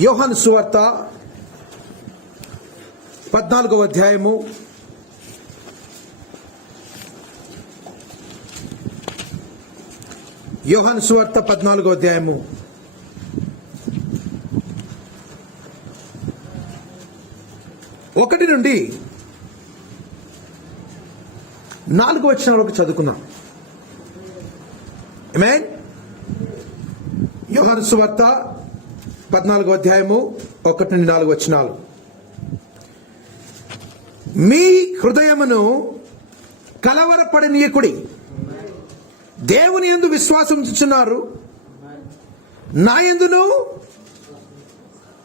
యోహాను సువార్త 14వ అధ్యాయము యోహాను సువార్త 14వ అధ్యాయము 1 నుండి 4 వచనాలకు చదువుకుందాం. ఆమేన్. యోహాను సువార్త 14వ అధ్యాయము 1 నుండి 4 వచనాలు. మీ హృదయమును కలవరపడనీయకుడి, దేవుని యందు విశ్వాసం ఉంచుచున్నారు, నా యందును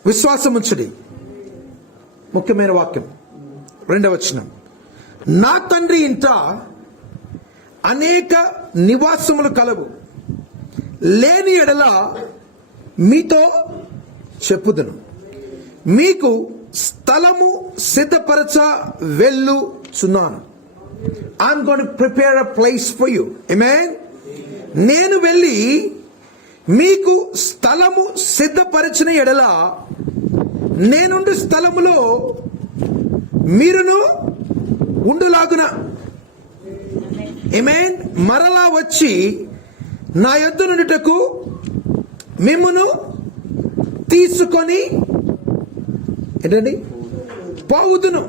విశ్వాసం ఉంచుడి. ముఖ్యమైన వాక్యం 2వ వచనం. నా తండ్రి ఇంట అనేక నివాసములు కలవు, లేని ఎడల మీతో చెప్పుదును. మీకు స్థలము సిద్ధపరచ వెళ్ళుచున్నాను. I'm going to prepare a place for you. Amen. నేను వెళ్ళి మీకు స్థలము సిద్ధపరచిన ఎడల నేనుండు స్థలములో మీరును ఉండులాగున. ఆమేన్. మరలా వచ్చి నా యొద్ద నుండుటకు మిమ్మును తీసుకొని ఏంటండి పోవుదును.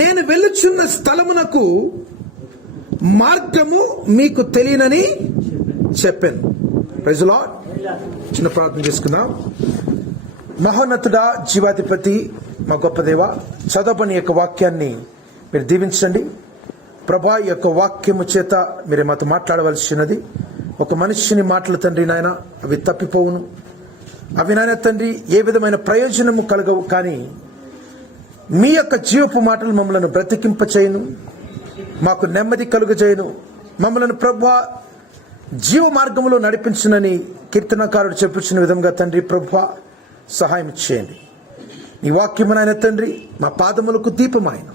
నేను వెళ్ళుచున్న స్థలమునకు మార్గము మీకు తెలియనని చెప్పాను. Praise the Lord. చిన్న ప్రార్థన చేసుకుందాం. మహోన్నతుడా, జీవాధిపతి, మా గొప్ప దేవ, చదవని యొక్క వాక్యాన్ని మీరు దీవించండి ప్రభా. ఈ యొక్క వాక్యము చేత మీరు మాతో మాట్లాడవలసినది. ఒక మనిషిని మాటలు తండ్రి నాయన అవి తప్పిపోవును, అవి నాయన తండ్రి ఏ విధమైన ప్రయోజనము కలగవు. కానీ మీ యొక్క జీవపు మాటలు మమ్మల్ని బ్రతికింపచేయును, మాకు నెమ్మది కలుగజేయును. మమ్మల్ని ప్రభువా జీవ మార్గంలో నడిపించునని కీర్తనకారుడు చెప్పుచున్న విధంగా తండ్రి ప్రభువా సహాయం చేయండి. ఈ వాక్యము నాయన తండ్రి మా పాదములకు దీపమైన,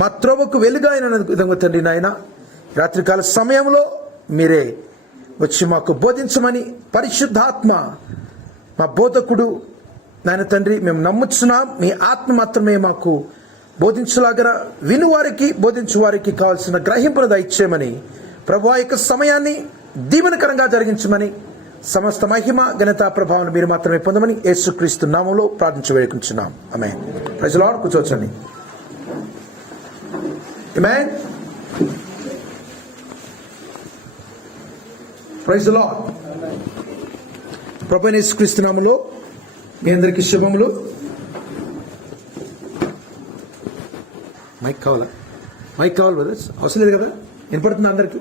మా త్రోవకు వెలుగాయన విధంగా తండ్రి నాయన రాత్రికాల సమయంలో మీరే వచ్చి మాకు బోధించమని పరిశుద్ధాత్మ మా బోధకుడు నాయన తండ్రి మేము నమ్ముచున్నాం. మీ ఆత్మ మాత్రమే మాకు బోధించులాగన వినువారికి బోధించు వారికి కావాల్సిన గ్రహింపును దయచేయమని ప్రభువా యొక్క సమయాన్ని దీవెనకరంగా జరిగించమని సమస్త మహిమ ఘనత ప్రభావం మీరు మాత్రమే పొందమని యేసుక్రీస్తు నామములో ప్రార్థించి వేడుకుంటున్నాం. ఆమేన్. Praise the Lord. కూర్చోవచ్చండి. ఆమేన్. Praise the Lord. ప్రభువైన యేసుక్రీస్తు నామములో మీ అందరికీ శుభములు. మైక్ కావాలా? మైక్ కావాలి బ్రదర్స్? అవసరం లేదు కదా? వినపడుతుంది అందరికీ?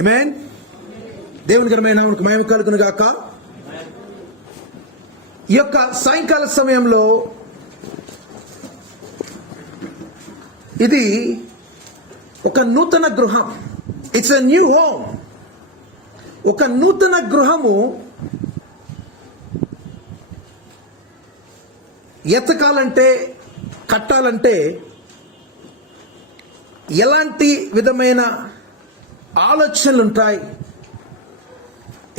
ఆమేన్. దేవుని ఘనమైన నామమునకు మహిమ కలుగును గాక. ఈ యొక్క సాయంకాల సమయంలో ఇది ఒక నూతన గృహం. It's a new home. ఒక నూతన గృహము ఎతకాలంటే, కట్టాలంటే ఎలాంటి విధమైన ఆలోచనలు ఉంటాయి.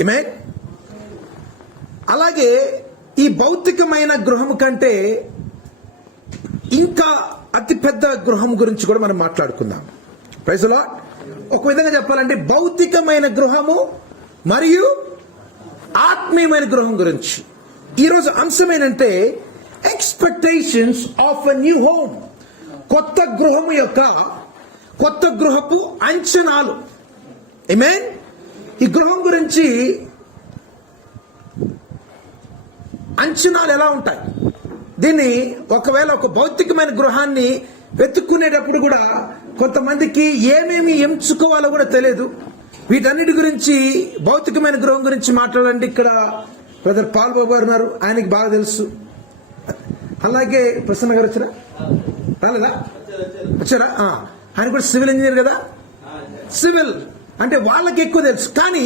ఆమేన్. అలాగే ఈ భౌతికమైన గృహం కంటే ఇంకా అతిపెద్ద గృహం గురించి కూడా మనం మాట్లాడుకుందాం. Praise the Lord. ఒక విధంగా చెప్పాలంటే భౌతికమైన గృహము మరియు ఆత్మీయమైన గృహం గురించి ఈరోజు అంశం ఏంటంటే expectations of a new home. కొత్త గృహము యొక్క, కొత్త గృహపు అంచనాలు. ఆమేన్. ఈ గృహం గురించి అంచనాలు ఎలా ఉంటాయి? దీన్ని ఒకవేళ ఒక భౌతికమైన గృహాన్ని వెతుక్కునేటప్పుడు కూడా కొంతమందికి ఏమేమి ఎంచుకోవాలో కూడా తెలియదు. వీటన్నిటి గురించి, భౌతికమైన గృహం గురించి మాట్లాడండి. ఇక్కడ బ్రదర్ పాల్ బాబు గారు ఉన్నారు, ఆయనకి బాగా తెలుసు. అలాగే ప్రసన్న గారు వచ్చారా? రాలేదా? వచ్చారా? ఆయన కూడా సివిల్ ఇంజనీర్ కదా. సివిల్ అంటే వాళ్ళకి ఎక్కువ తెలుసు. కానీ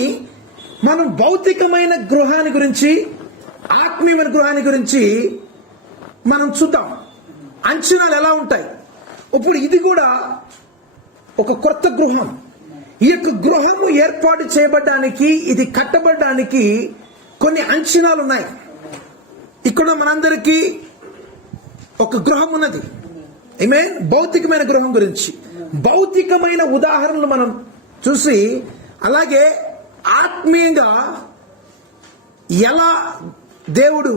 మనం భౌతికమైన గృహాన్ని గురించి, ఆత్మీయమైన గృహాన్ని గురించి మనం చూద్దాం. అంచనాలు ఎలా ఉంటాయి? ఇప్పుడు ఇది కూడా ఒక కొత్త గృహం. ఈ యొక్క గృహము ఏర్పాటు చేయబడడానికి, ఇది కట్టబడడానికి కొన్ని అంచనాలు ఉన్నాయి. ఇక్కడ మనందరికీ ఒక గృహం ఉన్నది. ఆమేన్. భౌతికమైన గృహం గురించి భౌతికమైన ఉదాహరణలు మనం చూసి, అలాగే ఆత్మీయంగా ఎలా దేవుడు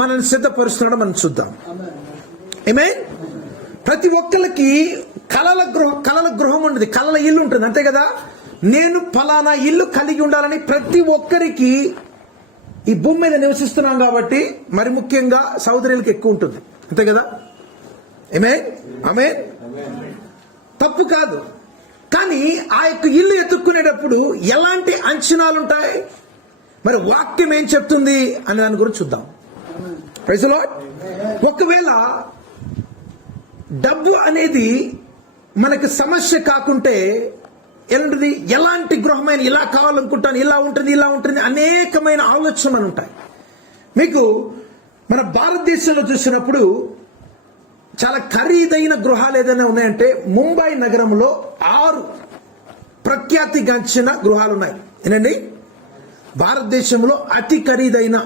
మనల్ని సిద్ధపరుస్తున్నాడో మనం చూద్దాం. ఆమేన్. ప్రతి ఒక్కరికి కలల గృహం ఉంటుంది, కలల ఇల్లు ఉంటుంది, అంతే కదా. నేను ఫలానా ఇల్లు కలిగి ఉండాలని ప్రతి ఒక్కరికి, ఈ భూమి మీద నివసిస్తున్నాం కాబట్టి మరి ముఖ్యంగా సహోదరులకు ఎక్కువ ఉంటుంది, అంతే కదా. ఆమేన్. ఆమేన్. తప్పు కాదు. కానీ ఆ యొక్క ఇల్లు ఎత్తుక్కునేటప్పుడు ఎలాంటి అంచనాలు ఉంటాయి, మరి వాక్యం ఏం చెప్తుంది అని దాని గురించి చూద్దాం. Praise the Lord. ఒకవేళ డబ్బు అనేది మనకి సమస్య కాకుంటే ఎలాంటిది, ఎలాంటి గృహమైన ఇలా కావాలనుకుంటాను, ఇలా ఉంటుంది అనేకమైన ఆలోచనలు ఉంటాయి. మీకు మన భారతదేశంలో చూసినప్పుడు చాలా ఖరీదైన గృహాలు ఏదైనా ఉన్నాయంటే ముంబై నగరంలో 6 ప్రఖ్యాతిగాంచిన గృహాలు ఉన్నాయి. ఏనండి, భారతదేశంలో అతి ఖరీదైన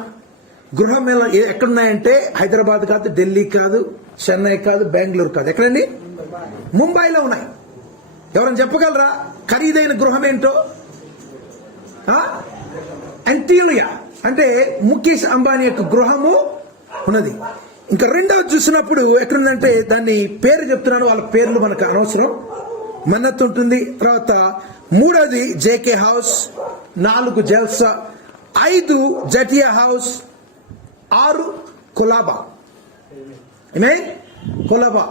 గృహం ఎక్కడున్నాయంటే హైదరాబాద్ కాదు, ఢిల్లీ కాదు, చెన్నై కాదు, బెంగళూరు కాదు, ఎక్కడండి? ముంబైలో ఉన్నాయి. ఎవరైనా చెప్పగలరా ఖరీదైన గృహం ఏంటో? అంటిలియా అంటే ముఖేష్ అంబానీ యొక్క గృహము ఉన్నది. ఇంకా రెండవది చూసినప్పుడు ఎక్కడుందంటే, దాన్ని పేరు చెప్తున్నాను, వాళ్ళ పేర్లు మనకు అనవసరం, మన్నత్ ఉంటుంది. తర్వాత 3వది జేకే హౌస్, 4 జల్సా, 5 జటియా హౌస్, 6 కొలాబా. కొలాబా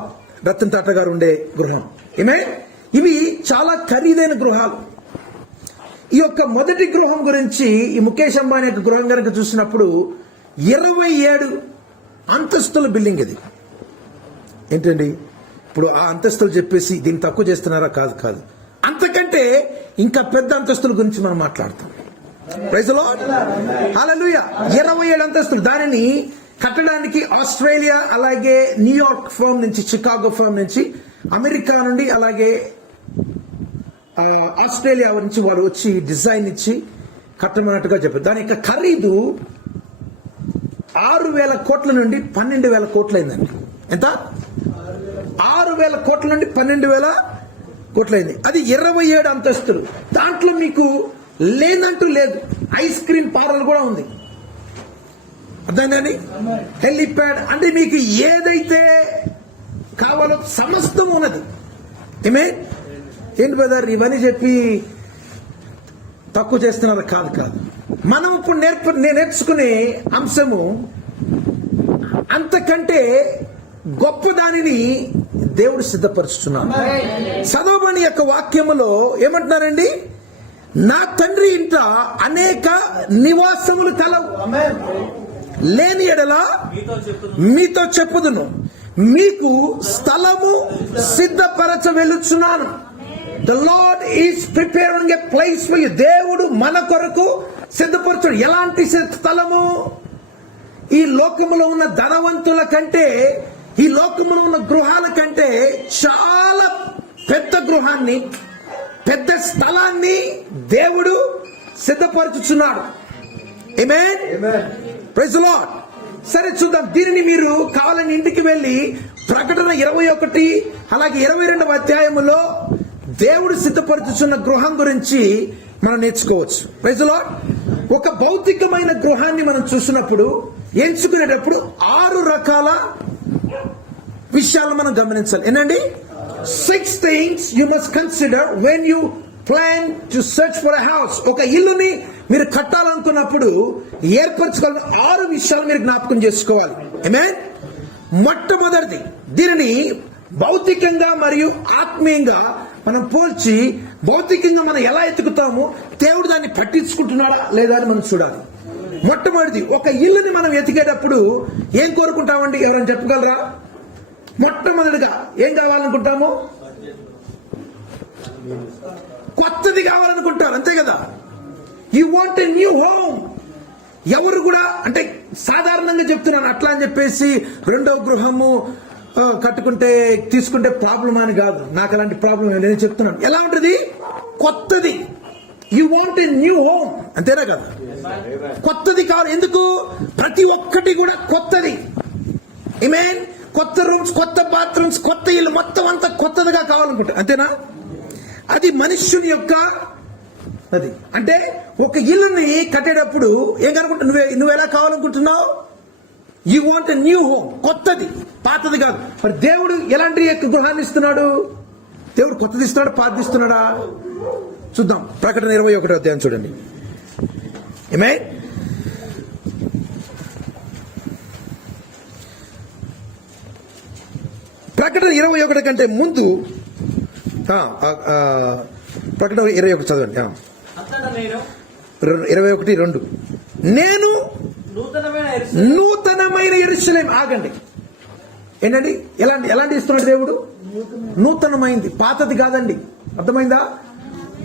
రతన్ టాటా గారు ఉండే గృహం. ఇవి చాలా ఖరీదైన గృహాలు. ఈ యొక్క మొదటి గృహం గురించి, ఈ ముఖేష్ అంబానీ యొక్క గృహం కనుక చూసినప్పుడు 27 అంతస్తుల బిల్డింగ్ ఇది. ఏంటండి ఇప్పుడు ఆ అంతస్తులు చెప్పేసి దీన్ని తక్కువ చేస్తున్నారా? కాదు. అంతకంటే ఇంకా పెద్ద అంతస్తుల గురించి మనం మాట్లాడతాం. Praise the Lord. హల్లెలూయా. 27 అంతస్తులు. దానిని కట్టడానికి ఆస్ట్రేలియా, అలాగే న్యూయార్క్ ఫర్మ్ నుంచి, చికాగో ఫర్మ్ నుంచి, అమెరికా నుండి, అలాగే ఆస్ట్రేలియా నుంచి వాళ్ళు వచ్చి డిజైన్ ఇచ్చి కట్టమన్నట్టుగా చెప్పారు. దాని యొక్క ఖరీదు 6,000 కోట్ల నుండి 12,000 కోట్లు అయిందండి. ఎంత? 6,000 కోట్ల నుండి 12,000 కోట్లు అయింది. అది 27 అంతస్తులు. దాంట్లో మీకు లేదంటూ లేదు. ఐస్ క్రీమ్ పార్లర్ కూడా ఉంది, అర్థంగాని హెలిప్యాడ్, అంటే మీకు ఏదైతే కావాలో సమస్తం ఉన్నది. ఏంటి బ్రదర్ ఇవన్నీ చెప్పి తక్కువ చేస్తున్నారు? కాదు. మనం ఇప్పుడు నేర్చుకునే అంశము అంతకంటే గొప్ప దానిని దేవుడు సిద్ధపరుచుతున్నాడు. చదవబడిన యొక్క వాక్యములో ఏమంటున్నారండి? నా తండ్రి ఇంట అనేక నివాసములు కలవు, లేని ఎడల మీతో చెప్పుదును, మీకు స్థలము సిద్ధపరచ వెళ్ళుచున్నాను. The Lord is preparing a place for you. దేవుడు మన కొరకు సిద్ధపరచుడు. ఎలాంటి స్థలము? ఈ లోకములో ఉన్న ధనవంతుల కంటే, ఈ లోకములో ఉన్న గృహాల కంటే చాలా పెద్ద గృహాన్ని, పెద్ద స్థలాన్ని దేవుడు సిద్ధపరచుచున్నాడు. ఆమేన్. Praise the Lord. సరే చూద్దాం. దీనిని మీరు కావాలని ఇంటికి వెళ్ళి ప్రకటన 21 అలాగే 22వ అధ్యాయములో దేవుడు సిద్ధపరచుచున్న గృహం గురించి మనం నేర్చుకోవచ్చు. Praise the Lord. ఒక భౌతికమైన గృహాన్ని మనం చూసినప్పుడు, ఎంచుకునేటప్పుడు 6 రకాల విషయాలు మనం గమనించాలి. ఏంటండి? 6 things you must consider when you plan to search for a house. ఒక ఇల్లుని మీరు కట్టాలనుకున్నప్పుడు ఏర్పరచుకోవాలి 6 విషయాలు మీరు జ్ఞాపకం చేసుకోవాలి. ఆమేన్. మొట్టమొదటిది, దీనిని భౌతికంగా మరియు ఆత్మీయంగా మనం పోల్చి, భౌతికంగా మనం ఎలా ఎతుకుతామో దేవుడు దాన్ని పట్టించుకుంటున్నాడా లేదా అని మనం చూడాలి. మొట్టమొదటిది, ఒక ఇల్లుని మనం ఎతికేటప్పుడు ఏం కోరుకుంటామండి? ఎవరైనా చెప్పగలరా? మొట్టమొదటిగా ఏం కావాలనుకుంటాము? కొత్తది కావాలనుకుంటారు, అంతే కదా. You want a new home. ఎవరు కూడా, అంటే సాధారణంగా చెప్తున్నాను అట్లా అని చెప్పేసి రెండవ గృహము తీసుకుంటే ప్రాబ్లం అని కాదు. నాకు అలాంటి ప్రాబ్లం నేను చెప్తున్నాను. ఎలా ఉంటుంది? కొత్తది. You want a new home, అంతేనా కదా? కొత్తది కావాలి. ఎందుకు? ప్రతి ఒక్కటి కూడా కొత్తది. ఆమేన్. కొత్త రూమ్స్, కొత్త బాత్రూమ్స్, కొత్త ఇల్లు, మొత్తం అంతా కొత్తదిగా కావాలనుకుంటా, అంతేనా? అది మనుష్యుని యొక్క అది. అంటే ఒక ఇల్లుని కట్టేటప్పుడు ఏం కనుకుంటా, నువ్వు ఎలా కావాలనుకుంటున్నావు? You want a new home, కొత్తది, పాతది కాదు. మరి దేవుడు ఎలాంటి యొక్క గృహాన్ని ఇస్తున్నాడు? దేవుడు కొత్తది ఇస్తున్నాడు, పాతది ఇస్తున్నాడా? చూద్దాం. ప్రకటన 21వ అధ్యాయం చూడండి. ఆమేన్. ప్రకటన 21 కంటే ముందు ప్రకటన 21 చదవండి. 21:2 నేను నూతనమైన యెరూషలేము. ఆగండి. ఏంటండి? ఎలాంటి ఇస్తున్నాడు దేవుడు? నూతనమైంది, పాతది కాదండి. అర్థమైందా?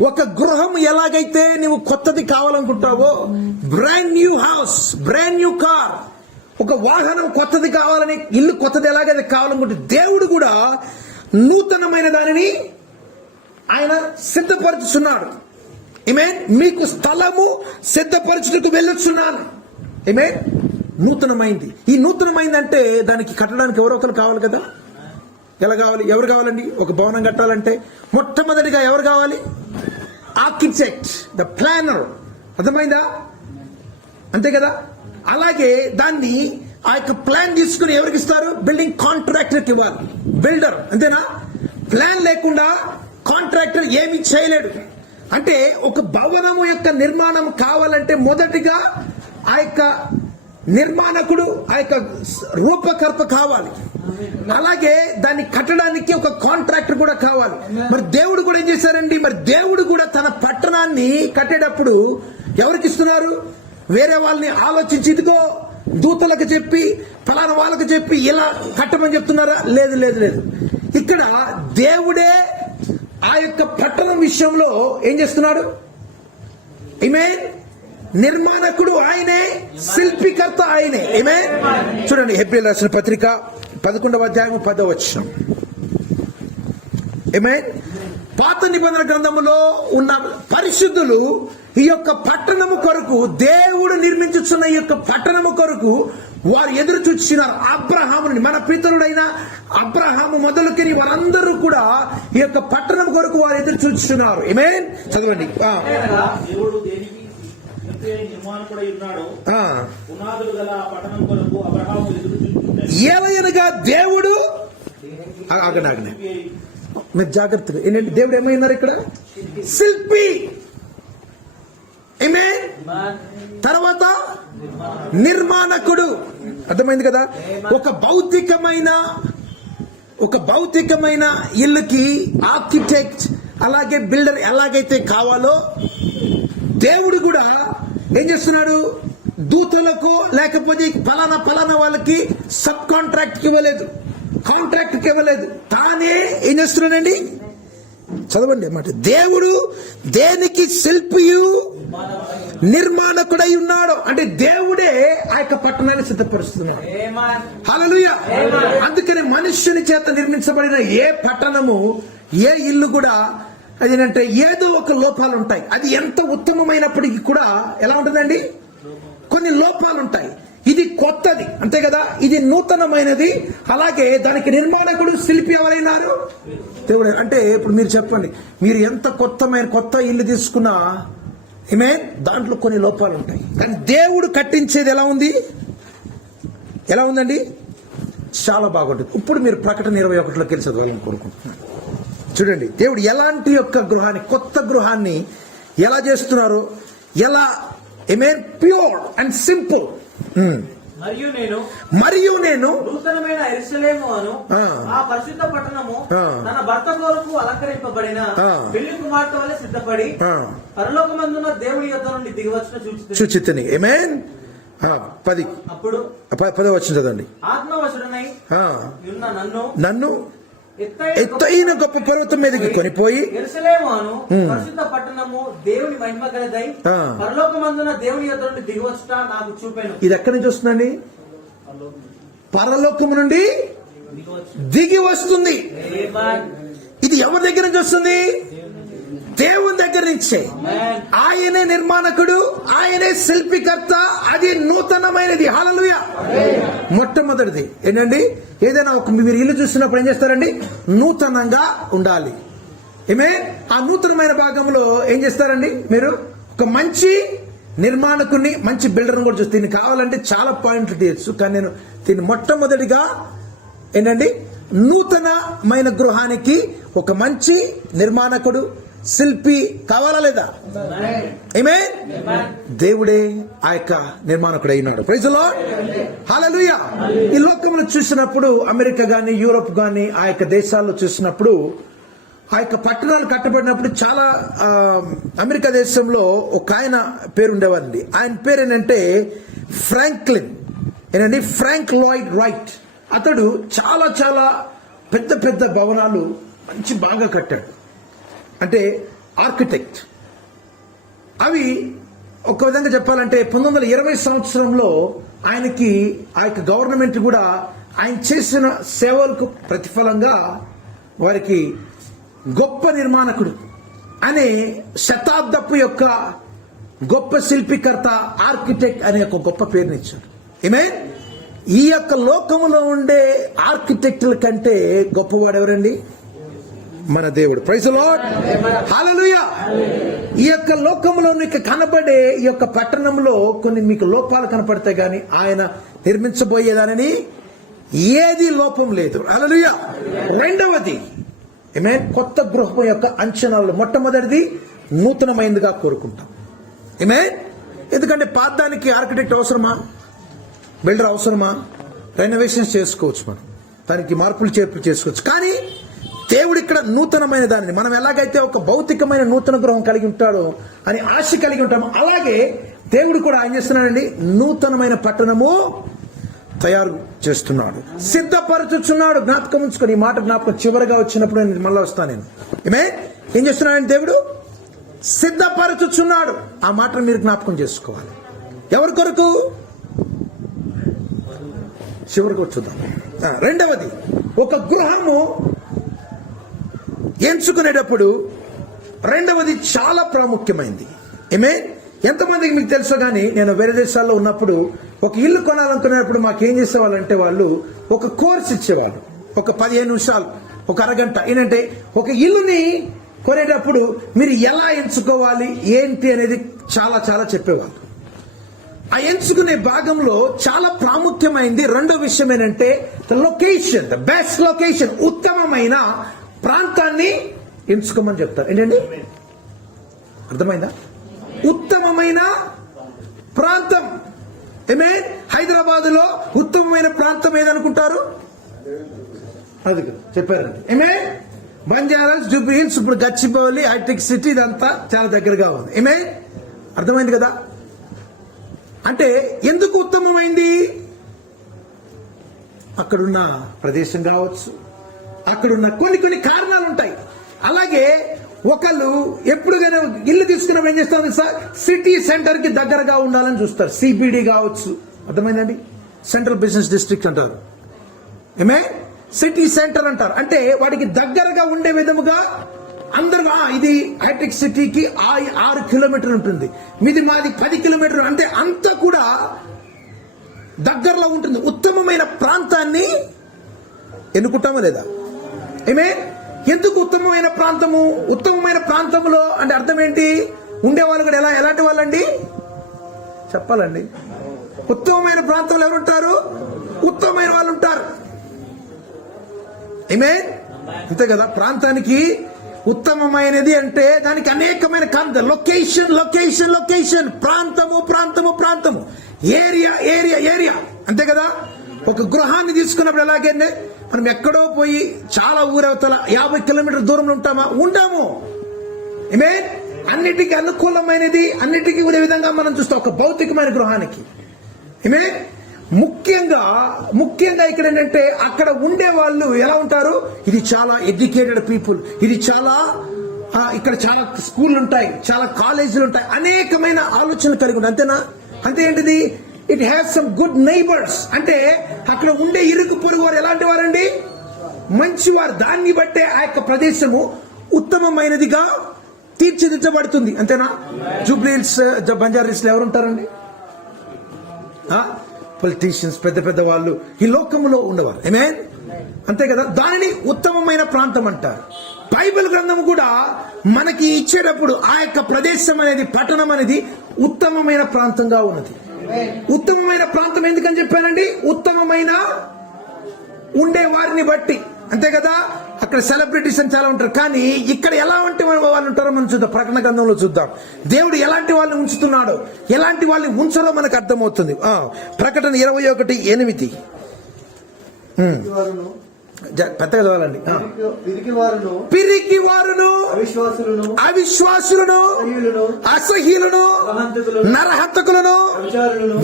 ఒక గృహం ఎలాగైతే నువ్వు కొత్తది కావాలనుకుంటావో, brand new house, brand new car, ఒక వాహనం కొత్తది కావాలని, ఇల్లు కొత్తది ఎలాగైతే కావాలనుకుంటే, దేవుడు కూడా నూతనమైన దానిని ఆయన సిద్ధపరుచున్నాడు. ఆమేన్. మీకు స్థలము సిద్ధపరచుటకు వెళ్ళొచ్చున్నాను. ఆమేన్. నూతనమైంది. ఈ నూతనమైంది అంటే దానికి కట్టడానికి ఎవరో ఒకరు కావాలి కదా. ఎలా కావాలి? ఎవరు కావాలండి? ఒక భవనం కట్టాలంటే మొట్టమొదటిగా ఎవరు కావాలి? Architect, the planner. అర్థమైందా? అంతే కదా. అలాగే దాన్ని ఆ యొక్క ప్లాన్ తీసుకుని ఎవరికి ఇస్తారు? బిల్డింగ్ కాంట్రాక్టర్కి ఇవ్వాలి. బిల్డర్, అంతేనా? ప్లాన్ లేకుండా కాంట్రాక్టర్ ఏమీ చేయలేడు. అంటే ఒక భవనము యొక్క నిర్మాణం కావాలంటే మొదటిగా ఆ యొక్క నిర్మాణకుడు, ఆ యొక్క రూపకర్త కావాలి. అలాగే దాన్ని కట్టడానికి ఒక కాంట్రాక్టర్ కూడా కావాలి. మరి దేవుడు కూడా ఏం చేశారండి? మరి దేవుడు కూడా తన పట్టణాన్ని కట్టేటప్పుడు ఎవరికి ఇస్తున్నారు? వేరే వాళ్ళని ఆలోచించి, ఇదిగో దూతలకు చెప్పి, ఫలానా వాళ్ళకు చెప్పి ఇలా కట్టమని చెప్తున్నారా? లేదు లేదు లేదు. ఇక్కడ దేవుడే ఆ యొక్క పట్టణం విషయంలో ఏం చేస్తున్నాడు? ఆమేన్. నిర్మాణకుడు ఆయనే, శిల్పికర్త ఆయనే. ఆమేన్. చూడండి, హెబ్రీయులకు రాసిన పత్రిక 11వ అధ్యాయం 10వ వచనం. ఆమేన్. పాత నిబంధన గ్రంథములో ఉన్న పరిశుద్ధులు ఈ యొక్క పట్టణము కొరకు, దేవుడు నిర్మించుచున్న ఈ యొక్క పట్టణము కొరకు వారు ఎదురు చూస్తున్నారు. అబ్రహాముని, మన పితరుడైన అబ్రహాము మొదలుకొని వారందరూ కూడా ఈ యొక్క పట్టణం కొరకు వారు ఎదురు చూస్తున్నారు. ఆమేన్. చదవండి. ఏలయనగా దేవుడు, ఆగండి, మీరు జాగ్రత్తగా ఏంటంటే, దేవుడు ఏమైనారు ఇక్కడ? శిల్పి. ఆమేన్. తర్వాత నిర్మాణకుడు. అర్థమైంది కదా. ఒక భౌతికమైన ఇల్లుకి ఆర్కిటెక్ట్, అలాగే బిల్డర్ ఎలాగైతే కావాలో, దేవుడు కూడా ఏం చేస్తున్నాడు? దూతలకు లేకపోతే ఫలానా వాళ్ళకి సబ్ కాంట్రాక్ట్ ఇవ్వలేదు, కాంట్రాక్ట్ ఇవ్వలేదు. తానే ఏం చేస్తున్నాడండి? చదవండి అన్నమాట. దేవుడు దేనికి శిల్పియు నిర్మాణకుడై ఉన్నాడు. అంటే దేవుడే ఆ యొక్క పట్టణాన్ని సిద్ధపరుస్తున్నాడు. హల్లెలూయా. అందుకని మనుష్యుని చేత నిర్మించబడిన ఏ పట్టణము, ఏ ఇల్లు కూడా అదేంటంటే ఏదో ఒక లోపాలు ఉంటాయి. అది ఎంత ఉత్తమమైనప్పటికీ కూడా ఎలా ఉంటుందండి? కొన్ని లోపాలు ఉంటాయి. ఇది కొత్తది, అంతే కదా. ఇది నూతనమైనది. అలాగే దానికి నిర్మాణకుడు, శిల్పి ఎవరైనారు? దేవుడు. అంటే ఇప్పుడు మీరు చెప్పండి, మీరు ఎంత కొత్త ఇల్లు తీసుకున్నా, ఆమేన్, దాంట్లో కొన్ని లోపాలు ఉంటాయి. కానీ దేవుడు కట్టించేది ఎలా ఉందండి? చాలా బాగుంటుంది. ఇప్పుడు మీరు ప్రకటన 21లోకి వెళ్ళి చదవాలని కోరుకుంటున్నాను. చూడండి, దేవుడు ఎలాంటి యొక్క గృహాన్ని, కొత్త గృహాన్ని ఎలా చేస్తున్నారో, ఎలా ఆమేన్, ప్యూర్ అండ్ సింపుల్. మరియు నేను నూతనమైన యెరూషలేము అను ఆ పరిశుద్ధ పట్టణము తన భర్త కొరకు అలంకరింపబడిన పెళ్లి కుమార్తె వలె సిద్ధపడి పరలోకమందున్న దేవుని యొద్ద నుండి దిగివచ్చున చూచితిని. ఆమేన్. 10 అప్పుడు 10వ వచనం చదవండి. ఆత్మవశుడనై ఉన్న నన్ను ఎత్తైన గొప్ప పర్వతం మీదకి కొనిపోయి, యెరూషలేము అను పరిశుద్ధ పట్టణము దేవుని మహిమ గలదై పరలోకమందున దేవుని యొద్ద నుండి దిగివచ్చుట నాకు చూపెను. ఇది ఎక్కడి నుంచి వస్తుందండి? పరలోకము నుండి దిగి వస్తుంది. ఇది ఎవరి దగ్గర నుంచి వస్తుంది? దేవుని దగ్గర నుంచే. ఆయనే నిర్మాణకుడు, ఆయనే శిల్పికర్త. అది నూతనమైనది. హల్లెలూయా. మొట్టమొదటిది ఏంటండి, ఏదైనా ఒక మీరు ఇల్లు చూస్తున్నప్పుడు ఏం చేస్తారండి, నూతనంగా ఉండాలి. ఆ నూతనమైన భాగంలో ఏం చేస్తారండి, మీరు ఒక మంచి నిర్మాణకుని, మంచి బిల్డర్ని కూడా చూస్తే దీన్ని కావాలంటే చాలా పాయింట్లు తీయచ్చు, కానీ నేను దీన్ని మొట్టమొదటిగా ఏంటండి, నూతనమైన గృహానికి ఒక మంచి నిర్మాణకుడు, శిల్పి కావాలా లేదా? దేవుడే ఆ యొక్క నిర్మాణకుడు అయినాడు. Praise the Lord. హల్లెలూయా. ఈ లోకంలో చూసినప్పుడు, అమెరికా గాని యూరోప్ గాని ఆ యొక్క దేశాల్లో చూసినప్పుడు, ఆ యొక్క పట్టణాలు కట్టబడినప్పుడు చాలా అమెరికా దేశంలో ఒక ఆయన పేరు ఉండేవారండి. ఆయన పేరు ఏంటంటే ఫ్రాంక్లిన్. ఏంటండి, ఫ్రాంక్ లాయిడ్ రైట్. అతడు చాలా చాలా పెద్ద పెద్ద భవనాలు మంచి బాగా కట్టాడు. అంటే ఆర్కిటెక్ట్. అవి ఒక విధంగా చెప్పాలంటే 1920 సంవత్సరంలో ఆయనకి ఆ యొక్క గవర్నమెంట్ కూడా ఆయన చేసిన సేవలకు ప్రతిఫలంగా వారికి గొప్ప నిర్మాణకుడు అనే శతాబ్దపు యొక్క గొప్ప శిల్పికర్త, ఆర్కిటెక్ట్ అనే ఒక గొప్ప పేరునిచ్చాడు. ఈ యొక్క లోకములో ఉండే ఆర్కిటెక్టుల కంటే గొప్పవాడు ఎవరండి? మన దేవుడు. Praise the Lord. హల్లెలూయా. ఈ యొక్క లోకంలో మీకు కనబడే ఈ యొక్క పట్టణంలో కొన్ని మీకు లోపాలు కనపడతాయి, కానీ ఆయన నిర్మించబోయేదానని ఏది లోపం లేదు. హల్లెలూయా. రెండవది కొత్త గృహం యొక్క అంచనాలు. మొట్టమొదటిది నూతనమైనదిగా కోరుకుంటాం. ఎందుకంటే పాతానికి ఆర్కిటెక్ట్ అవసరమా, బిల్డర్ అవసరమా? రెనోవేషన్స్ చేసుకోవచ్చు, మనం దానికి మార్పులు చేర్పులు చేసుకోవచ్చు. కానీ దేవుడు ఇక్కడ నూతనమైన దానిని, మనం ఎలాగైతే ఒక భౌతికమైన నూతన గృహం కలిగి ఉంటాడో అని ఆశ కలిగి ఉంటామో, అలాగే దేవుడు కూడా ఆయన చేస్తున్నాడండి, నూతనమైన పట్టణము తయారు చేస్తున్నాడు, సిద్ధపరచుచున్నాడు. జ్ఞాపకం ఉంచుకొని, ఈ మాట జ్ఞాపకం చివరిగా వచ్చినప్పుడు నేను మళ్ళీ వస్తాను. నేను ఏం చేస్తున్నాడండి, దేవుడు సిద్ధపరచుచున్నాడు. ఆ మాటను మీరు జ్ఞాపకం చేసుకోవాలి. ఎవరి కొరకు? చివరికి చూద్దాం. రెండవది, ఒక గృహము ఎంచుకునేటప్పుడు రెండవది చాలా ప్రాముఖ్యమైనది. ఎంతమందికి మీకు తెలుసు, కానీ నేను వేరే దేశాల్లో ఉన్నప్పుడు ఒక ఇల్లు కొనాలనుకునేటప్పుడు మాకేం చేసేవాళ్ళంటే, వాళ్ళు ఒక కోర్స్ ఇచ్చేవాళ్ళు. ఒక 15 నిమిషాలు, ఒక అరగంట. ఏంటంటే ఒక ఇల్లుని కొనేటప్పుడు మీరు ఎలా ఎంచుకోవాలి ఏంటి అనేది చాలా చాలా చెప్పేవాళ్ళు. ఆ ఎంచుకునే భాగంలో చాలా ప్రాముఖ్యమైనది రెండో విషయం ఏంటంటే లొకేషన్, ద బెస్ట్ లొకేషన్, ఉత్తమమైన ప్రాంతాన్ని ఎంచుకోమని చెప్తారు. ఏంటండి, అర్థమైందా? ఉత్తమమైన ప్రాంతం. హైదరాబాద్ లో ఉత్తమమైన ప్రాంతం ఏదనుకుంటారు? అది చెప్పారండి. బంజారాస్, జూబ్లీ హిల్స్, ఇప్పుడు గచ్చిబౌలి, హైటెక్ సిటీ, ఇదంతా చాలా దగ్గరగా ఉంది. అర్థమైంది కదా? అంటే ఎందుకు ఉత్తమమైంది? అక్కడున్న ప్రదేశం కావచ్చు, అక్కడున్న కొన్ని కారణాలు ఉంటాయి. అలాగే ఒకళ్ళు ఎప్పుడుగానే ఇల్లు తీసుకున్నప్పుడు ఏం చేస్తారు సార్, సిటీ సెంటర్ కి దగ్గరగా ఉండాలని చూస్తారు. సిబిడి కావచ్చు, అర్థమైందండి, సెంట్రల్ బిజినెస్ డిస్ట్రిక్ట్ అంటారు. సిటీ సెంటర్ అంటారు. అంటే వాడికి దగ్గరగా ఉండే విధముగా అందరూ, ఇది హైటెక్ సిటీకి 6 కిలోమీటర్లు ఉంటుంది, మాది 10 కిలోమీటర్లు, అంటే అంతా కూడా దగ్గరలో ఉంటుంది. ఉత్తమమైన ప్రాంతాన్ని ఎన్నుకుంటామా లేదా? ఎందుకు ఉత్తమమైన ప్రాంతము? ఉత్తమమైన ప్రాంతంలో అంటే అర్థం ఏంటి? ఉండేవాళ్ళు కూడా ఎలాంటి వాళ్ళండి చెప్పాలండి. ఉత్తమమైన ప్రాంతంలో ఎవరు ఉంటారు? ఉత్తమమైన వాళ్ళు ఉంటారు. అంతే కదా? ప్రాంతానికి ఉత్తమమైనది అంటే దానికి అనేకమైన కారణాలు. లొకేషన్, లొకేషన్, లొకేషన్, ప్రాంతము, ప్రాంతము, ప్రాంతము, ఏరియా, ఏరియా, ఏరియా, అంతే కదా? ఒక గృహాన్ని తీసుకున్నప్పుడు ఎలాగైనా మనం ఎక్కడో పోయి చాలా ఊరవతల 50 కిలోమీటర్ల దూరంలో ఉంటామా? ఉంటాము. అన్నిటికీ అనుకూలమైనది, అన్నిటికీ ఉండే విధంగా మనం చూస్తాం ఒక భౌతికమైన గృహానికి. ముఖ్యంగా ఇక్కడ ఏంటంటే అక్కడ ఉండే వాళ్ళు ఎలా ఉంటారు? ఇది చాలా ఎడ్యుకేటెడ్ పీపుల్, ఇది చాలా ఇక్కడ చాలా స్కూళ్ళు ఉంటాయి, చాలా కాలేజీలు ఉంటాయి, అనేకమైన ఆలోచనలు కలిగి ఉంటాయి. అంతేనా? అంటే ఏంటిది? It has some good neighbours. అంటే అక్కడ ఉండే ఇరుకు పొరుగు వారు ఎలాంటి వారండి? మంచివారు. దాన్ని బట్టే ఆ యొక్క ప్రదేశము ఉత్తమమైనదిగా తీర్చిదిద్దబడుతుంది. అంతేనా? జూబ్లీహిల్స్, బంజారాహిల్స్ లో ఎవరు ఉంటారండి? పొలిటీషియన్స్, పెద్ద పెద్ద వాళ్ళు ఈ లోకంలో ఉండేవారు. ఆమేన్. అంతే కదా? దానిని ఉత్తమమైన ప్రాంతం అంటారు. బైబిల్ గ్రంథం కూడా మనకి ఇచ్చేటప్పుడు ఆ యొక్క ప్రదేశం అనేది, పట్టణం అనేది ఉత్తమమైన ప్రాంతంగా ఉన్నది. ఉత్తమమైన ప్రాంతం ఎందుకని చెప్పానండి? ఉత్తమమైన ఉండే వారిని బట్టి. అంతే కదా? అక్కడ సెలబ్రిటీస్ అని చాలా ఉంటారు, కానీ ఇక్కడ ఎలాంటి వాళ్ళు ఉంటారో మనం చూద్దాం. ప్రకటన గ్రంథంలో చూద్దాం దేవుడు ఎలాంటి వాళ్ళని ఉంచుతున్నాడో, ఎలాంటి వాళ్ళని ఉంచారో మనకు అర్థమవుతుంది. ప్రకటన 21:8. పెద్దగా చదవాలండి. పిరికి వారును, అవిశ్వాసులను, అసహ్యులను, నరహంతకులను,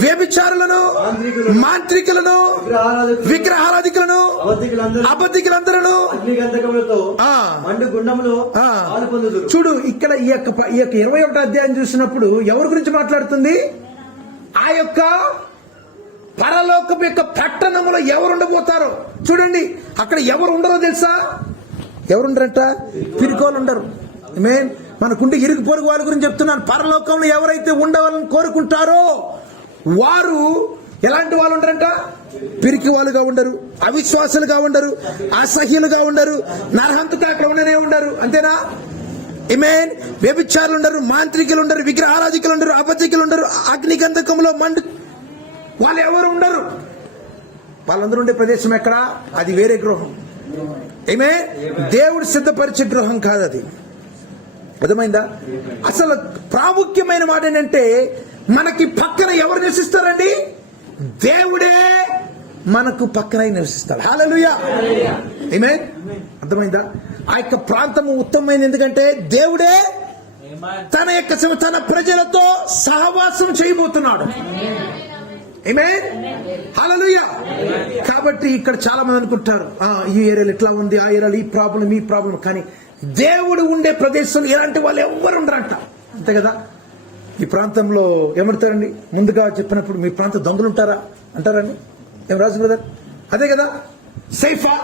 వ్యభిచారులను, మాంత్రికులను, విగ్రహారాధికులను, అబద్ధికులందరూ. చూడు, ఇక్కడ ఈ యొక్క 21వ అధ్యాయం చూసినప్పుడు ఎవరి గురించి మాట్లాడుతుంది? ఆ యొక్క పరలోకం యొక్క పట్టణంలో ఎవరు ఉండబోతారో చూడండి. అక్కడ ఎవరు ఉండరో తెలుసా? ఎవరుండరంట? పిరికోలు ఉండరు. ఆమేన్. మనకుంటే ఇరుగు పొరుగు వాళ్ళ గురించి చెప్తున్నాను. పరలోకంలో ఎవరైతే ఉండవాలని కోరుకుంటారో వారు ఎలాంటి వాళ్ళు ఉండరంట? పిరికి వాళ్ళుగా ఉండరు, అవిశ్వాసులుగా ఉండరు, అసహ్యులుగా ఉండరు, నరహంతుగా అక్కడ ఉండనే ఉండరు. అంతేనా? ఆమేన్. వ్యభిచారులు ఉండరు, మాంత్రికులు ఉండరు, విగ్రహారాధికులు ఉండరు, అబద్ధికులు ఉండరు, అగ్నిగంధకంలో మండు వాళ్ళు ఎవరు ఉండరు. వాళ్ళందరూ ఉండే ప్రదేశం ఎక్కడ? అది వేరే గృహం. ఏమే? దేవుడు సిద్ధపరిచే గృహం కాదు అది. అర్థమైందా? అసలు ప్రాముఖ్యమైన మాట ఏంటంటే, మనకి పక్కన ఎవరు నివసిస్తారండి? దేవుడే మనకు పక్కన నివసిస్తాడు. హల్లెలూయా. ఆమేన్. అర్థమైందా? ఆ యొక్క ప్రాంతము ఉత్తమమైనది ఎందుకంటే దేవుడే తన ప్రజలతో సహవాసం చేయబోతున్నాడు. ఆమేన్. హల్లెలూయా. కాబట్టి ఇక్కడ చాలా మంది అనుకుంటారు, ఈ ఏరియాలో ఇట్లా ఉంది, ఆ ఏరియాలో ఈ ప్రాబ్లం, కానీ దేవుడు ఉండే ప్రదేశంలో ఎలాంటి వాళ్ళు ఎవరు ఉండరంట. అంతే కదా? ఈ ప్రాంతంలో ఏమంటారండి? ముందుగా చెప్పినప్పుడు మీ ప్రాంతం దొంగలు ఉంటారా అంటారండి. ఏం రాజు బ్రదర్? అదే కదా? సేఫా,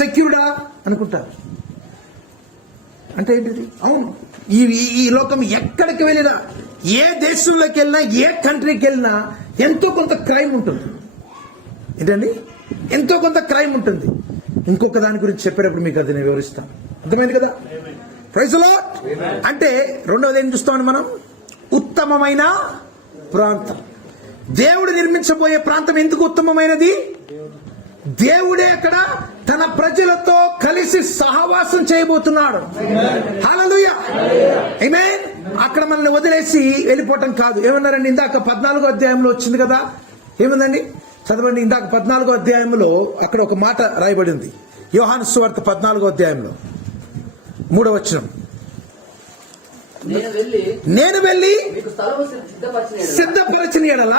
సెక్యూర్డా అనుకుంటారు. అంటే ఏంటిది? అవును. ఈ లోకం ఎక్కడికి వెళ్ళినా, ఏ దేశంలోకి వెళ్ళినా, ఏ కంట్రీకి వెళ్ళినా ఎంతో కొంత క్రైమ్ ఉంటుంది. ఏంటండి? ఎంతో కొంత క్రైమ్ ఉంటుంది. ఇంకొక దాని గురించి చెప్పేటప్పుడు మీకు అది నేను వివరిస్తాను. అర్థమైంది కదా? Praise the Lord. అంటే రెండవది ఏం చూస్తామని మనం? ఉత్తమమైన ప్రాంతం. దేవుడు నిర్మించబోయే ప్రాంతం ఎందుకు ఉత్తమమైనది? దేవుడే అక్కడ తన ప్రజలతో కలిసి సహవాసం చేయబోతున్నాడు. హల్లెలూయా. ఆమేన్. అక్కడ మనల్ని వదిలేసి వెళ్ళిపోవటం కాదు. ఏమన్నారండి? ఇందాక 14వ అధ్యాయంలో వచ్చింది కదా? ఏముందండి? చదవండి. ఇందాక 14వ అధ్యాయంలో అక్కడ ఒక మాట రాయబడింది. యోహాను సువార్త 14వ అధ్యాయంలో 3వ వచనం. నేను వెళ్ళి సిద్ధపరచిన ఎడల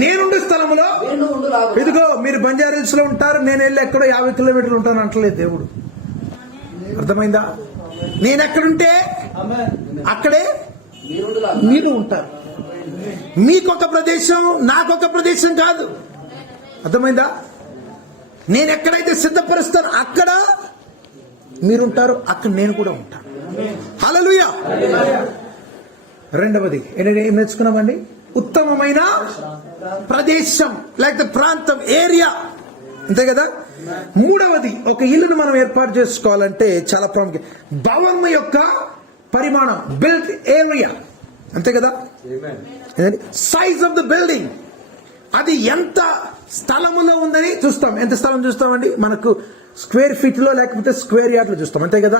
నేనుండు స్థలములో, ఇదిగో మీరు బంజారాహిల్స్ లో ఉంటారు, నేను వెళ్ళి ఎక్కడో 50 కిలోమీటర్లు ఉంటాను అంటలేదు దేవుడు. అర్థమైందా? నేను ఎక్కడుంటే అక్కడే మీరు ఉంటారు. మీకొక ప్రదేశం, నాకొక ప్రదేశం కాదు. అర్థమైందా? నేను ఎక్కడైతే సిద్ధపరుస్తాను అక్కడ మీరుంటారు, అక్కడ నేను కూడా ఉంటాను. హల్లెలూయా. రెండవది ఏం నేర్చుకున్నామండి? ఉత్తమమైన ప్రదేశం, లేకపోతే ప్రాంతం, ఏరియా. అంతే కదా? మూడవది, ఒక ఇల్లును మనం ఏర్పాటు చేసుకోవాలంటే చాలా ప్రాముఖ్యం. భవనం యొక్క పరిమాణం, బిల్ట్ ఏరియా. అంతే కదా? సైజ్ ఆఫ్ ద బిల్డింగ్, అది ఎంత స్థలములో ఉందని చూస్తాం. ఎంత స్థలం చూస్తామండి? మనకు స్క్వేర్ ఫీట్ లో లేకపోతే స్క్వేర్ యార్డ్ లో చూస్తాం. అంతే కదా?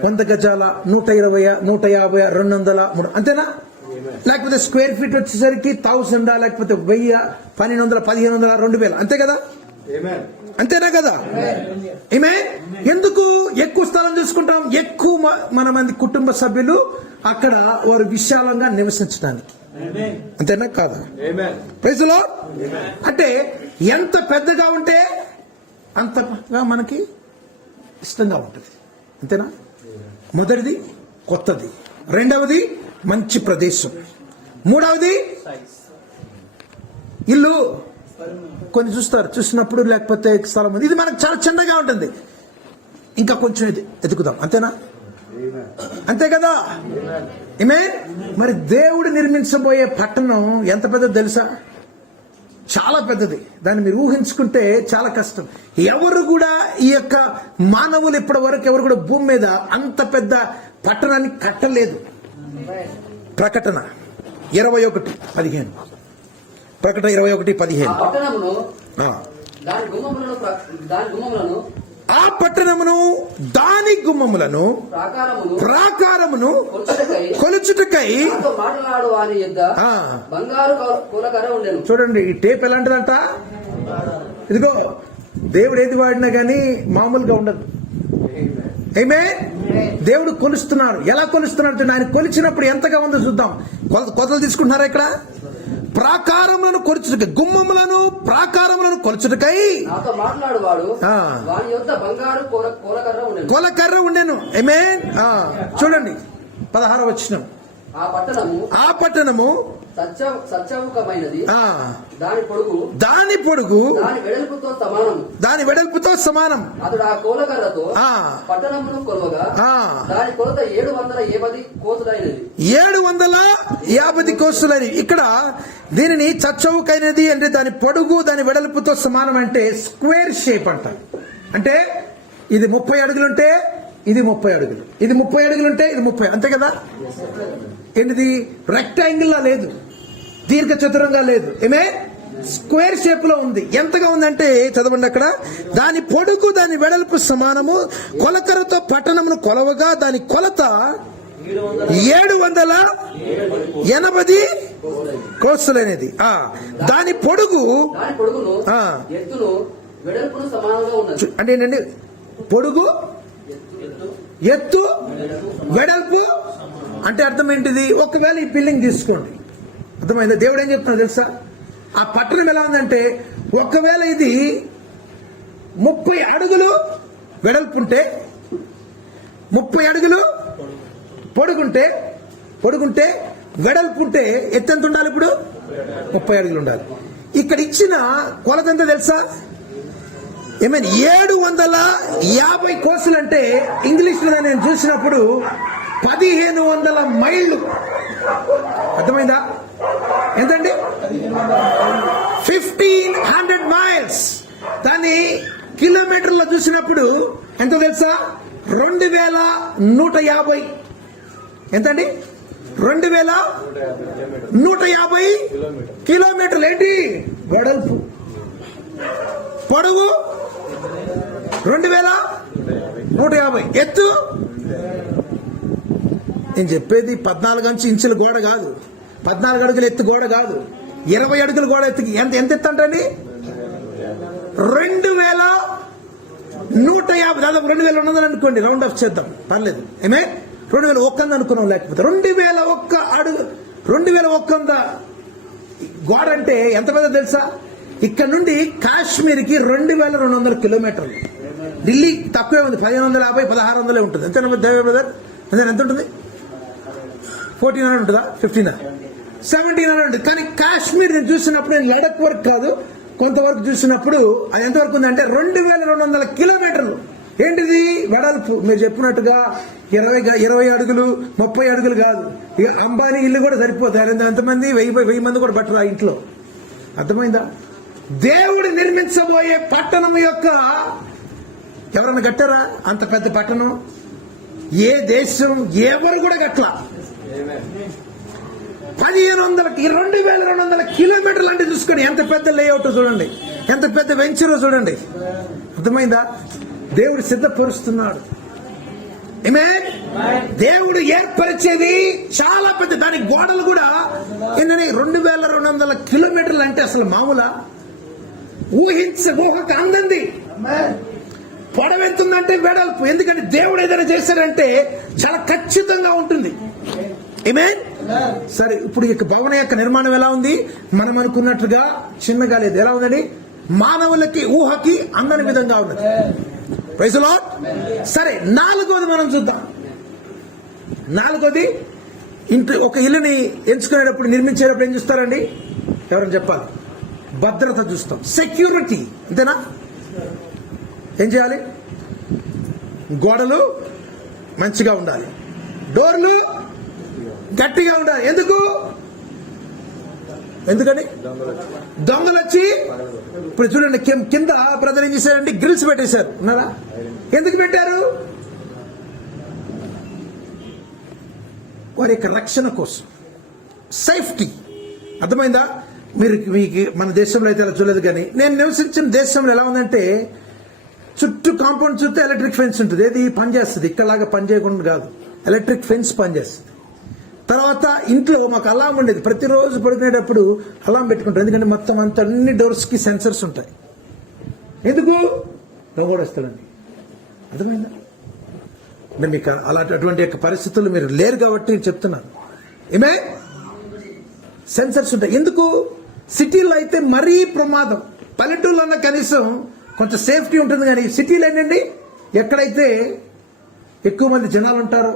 100 గజాల, 120, 150, 200, 300, అంతేనా? లేకపోతే స్క్వేర్ ఫీట్ వచ్చేసరికి 1000, లేకపోతే 1000, 1200, 1500, 2000, అంతే కదా? అంతేనా కదా? ఏమే? ఎందుకు ఎక్కువ స్థలం చూసుకుంటాం? ఎక్కువ మంది కుటుంబ సభ్యులు అక్కడ వారు విశాలంగా నివసించడానికి. అంతేనా కాదా? Praise the Lord. అంటే ఎంత పెద్దగా ఉంటే అంతగా మనకి ఇష్టంగా ఉంటుంది. అంతేనా? మొదటిది కొత్తది, రెండవది మంచి ప్రదేశం, మూడవది ఇల్లు. కొన్ని చూసినప్పుడు లేకపోతే స్థలం ఇది మనకు చాలా చిన్నగా ఉంటుంది, ఇంకా కొంచెం ఎదుగుదాం. అంతేనా? అంతే కదా. ఆమేన్. మరి దేవుడు నిర్మించబోయే పట్టణం ఎంత పెద్దది తెలుసా? చాలా పెద్దది. దాన్ని మీరు ఊహించుకుంటే చాలా కష్టం. ఎవరు కూడా ఈ యొక్క మానవులు ఇప్పటి వరకు ఎవరు కూడా భూమి మీద అంత పెద్ద పట్టణాన్ని కట్టలేదు. ప్రకటన 21:15. ప్రకటన 21:15. ఆ పట్టణమును దాని గుమ్మములను ప్రాకారమును కొలుచుటకై. చూడండి, ఈ టేప్ ఎలాంటిదంట. ఇదిగో దేవుడు ఏది వాడినా గానీ మామూలుగా ఉండదు. ఆమేన్. దేవుడు కొలుస్తున్నాడు. ఎలా కొలుస్తున్నాడు? ఆయన కొలిచినప్పుడు ఎంతగా ఉందో చూద్దాం. కొలతలు తీసుకుంటున్నారా ఇక్కడ? ప్రాకారములను కొలుచుటకై, గుమ్మములను ప్రాకారములను కొలుచుటకై కొలకర్ర ఉండెను. ఆమేన్. చూడండి 16వ వచనం. ఆ పట్టణము సత్యముఖమైనది, దాని పొడుగు దాని వెడల్పుతో సమానం. అతడు ఆ కోలకర్రతో పట్టణమును కొలవగా దాని కొలత 750 కోసులైనది. 750 కోసులైనది. ఇక్కడ దీనిని చచ్చవుకైనది అంటే దాని పొడుగు దాని వెడల్పుతో సమానం అంటే స్క్వేర్ షేప్ అంటారు. అంటే ఇది 30 అడుగులుంటే ఇది 30 అడుగులు, ఇది 30 అడుగులుంటే ఇది 30, అంతే కదా. ఏంటిది? రెక్టాంగిల్ లా లేదు, దీర్ఘ చతురంగా లేదు. ఏమే స్క్వేర్ షేప్ లో ఉంది. ఎంతగా ఉందంటే చదవండి అక్కడ. దాని పొడుగు దాని వెడల్పు సమానము. కొలకరతో పట్టణమును కొలవగా దాని కొలత 780 కోసులైనది. దాని పొడుగు అంటే ఏంటండి? పొడుగు, ఎత్తు, వెడల్పు అంటే అర్థం ఏంటిది? ఒకవేళ ఈ బిల్డింగ్ తీసుకోండి, అర్థమైందా? దేవుడు ఏం చెప్తున్నా తెలుసా? ఆ పట్టణం ఎలా ఉందంటే ఒకవేళ ఇది 30 అడుగులు వెడల్పుంటే, 30 అడుగులు పొడుగుంటే వెడల్పుంటే ఎత్తు ఎంత ఉండాలి? ఇప్పుడు 30 అడుగులు ఉండాలి. ఇక్కడ ఇచ్చిన కొలత ఎంత తెలుసా? ఏమైనా 750 కోసులు అంటే ఇంగ్లీష్ లో నేను చూసినప్పుడు 1500 మైళ్ళు. అర్థమైందా? ఎంతండి? 1500 మైల్స్. దాన్ని కిలోమీటర్లో చూసినప్పుడు ఎంత తెలుసా? 2150. ఎంతండి? 2150 కిలోమీటర్లు. ఏంటి? వెడల్పు. పొడవు 2150. ఎత్తు నేను చెప్పేది 14 ఇంచుల గోడ కాదు, 14 అడుగుల ఎత్తు గోడ కాదు, 20 అడుగుల గోడ ఎత్తుకి ఎంత ఎత్తు అంటండి? 2150. దాదాపు 2200 అనుకోండి, రౌండ్ ఆఫ్ చేద్దాం, పర్లేదు. ఏమే 2100 అనుకున్నాం, లేకపోతే 2001 అడుగు, 2100 గోడ అంటే ఎంత పెద్ద తెలుసా? ఇక్కడ నుండి కాశ్మీర్ కి 2200 కిలోమీటర్లు. ఢిల్లీ తక్కువే ఉంది, 1550 1600 ఉంటుంది. అంతే దేవ బ్రదర్? అదే ఎంత ఉంటుంది? 1400 ఉంటుందా? 1500 1700 ఉంటుంది. కానీ కాశ్మీర్ నేను చూసినప్పుడు, నేను లడక్ వరకు కాదు కొంతవరకు చూసినప్పుడు అది ఎంతవరకు ఉందంటే 2200 కిలోమీటర్లు. ఏంటిది? వెడల్పు. మీరు చెప్పినట్టుగా 20 అడుగులు 30 అడుగులు కాదు. ఇక అంబానీ ఇల్లు కూడా సరిపోతాయి. ఎంతమంది? 1000 మంది కూడా బట్టలు ఆ ఇంట్లో. అర్థమైందా? దేవుడు నిర్మించబోయే పట్టణం యొక్క ఎవరన్నా కట్టారా అంత పెద్ద పట్టణం? ఏ దేశం ఎవరు కూడా కట్టలా. 2200 కిలోమీటర్లు అంటే చూసుకోండి, ఎంత పెద్ద లేఅవుట్ చూడండి, ఎంత పెద్ద వెంచర్ చూడండి. అర్థమైందా? దేవుడు సిద్ధపరుస్తున్నాడు. దేవుడు ఏర్పరిచేది చాలా పెద్ద. దాని గోడలు కూడా ఏంటంటే 2200 కిలోమీటర్లు అంటే అసలు మామూలా? ఊహకు అందంది. పొడవెంతుందంటే వెడల్పు. ఎందుకంటే దేవుడు ఏదైనా చేశాడంటే చాలా ఖచ్చితంగా ఉంటుంది. ఆమేన్. సరే, ఇప్పుడు ఈ భవనం యొక్క నిర్మాణం ఎలా ఉంది? మనం అనుకున్నట్లుగా చిన్నగా లేదు. ఎలా ఉందండి? మానవులకి ఊహకి అందని విధంగా ఉన్నది. Praise the Lord. సరే, 4వది మనం చూద్దాం. 4వది, ఒక ఇల్లుని ఎంచుకునేటప్పుడు, నిర్మించేటప్పుడు ఏం చూస్తారండి? ఎవరైనా చెప్పాలి? భద్రత చూస్తాం, సెక్యూరిటీ. అంతేనా? ఏం చేయాలి? గోడలు మంచిగా ఉండాలి, డోర్లు గట్టిగా ఉండాలి. ఎందుకని దొంగలు వచ్చి ఇప్పుడు చూడండి కింద బ్రదర్ ఏం చేశారంటే గ్రిల్స్ పెట్టేశారు. ఉన్నారా? ఎందుకు పెట్టారు? వారి యొక్క రక్షణ కోసం, సేఫ్టీ. అర్థమైందా? మీకు మన దేశంలో అయితే అలా చూడలేదు, కానీ నేను నివసించిన దేశంలో ఎలా ఉందంటే చుట్టూ కాంపౌండ్ చుట్టూ ఎలక్ట్రిక్ ఫెన్స్ ఉంటుంది. ఏది పనిచేస్తుంది, ఇక్కడలాగా పనిచేయకుండా కాదు, ఎలక్ట్రిక్ ఫెన్స్ పనిచేస్తుంది. తర్వాత ఇంట్లో మాకు అలాం ఉండేది, ప్రతిరోజు పడుకునేటప్పుడు అలాం పెట్టుకుంటాం. ఎందుకంటే మొత్తం అంత అన్ని డోర్స్ కి సెన్సర్స్ ఉంటాయి. ఎందుకు? దొంగోడు వస్తాడండి. అర్థమైందా? అంటే మీకు అటువంటి యొక్క పరిస్థితులు మీరు లేరు కాబట్టి నేను చెప్తున్నాను. ఏమే సెన్సర్స్ ఉంటాయి. ఎందుకు? సిటీలో అయితే మరీ ప్రమాదం. పల్లెటూరులో అన్న కనీసం కొంత సేఫ్టీ ఉంటుంది, కానీ సిటీలో ఏంటండి, ఎక్కడైతే ఎక్కువ మంది జనాలు ఉంటారో,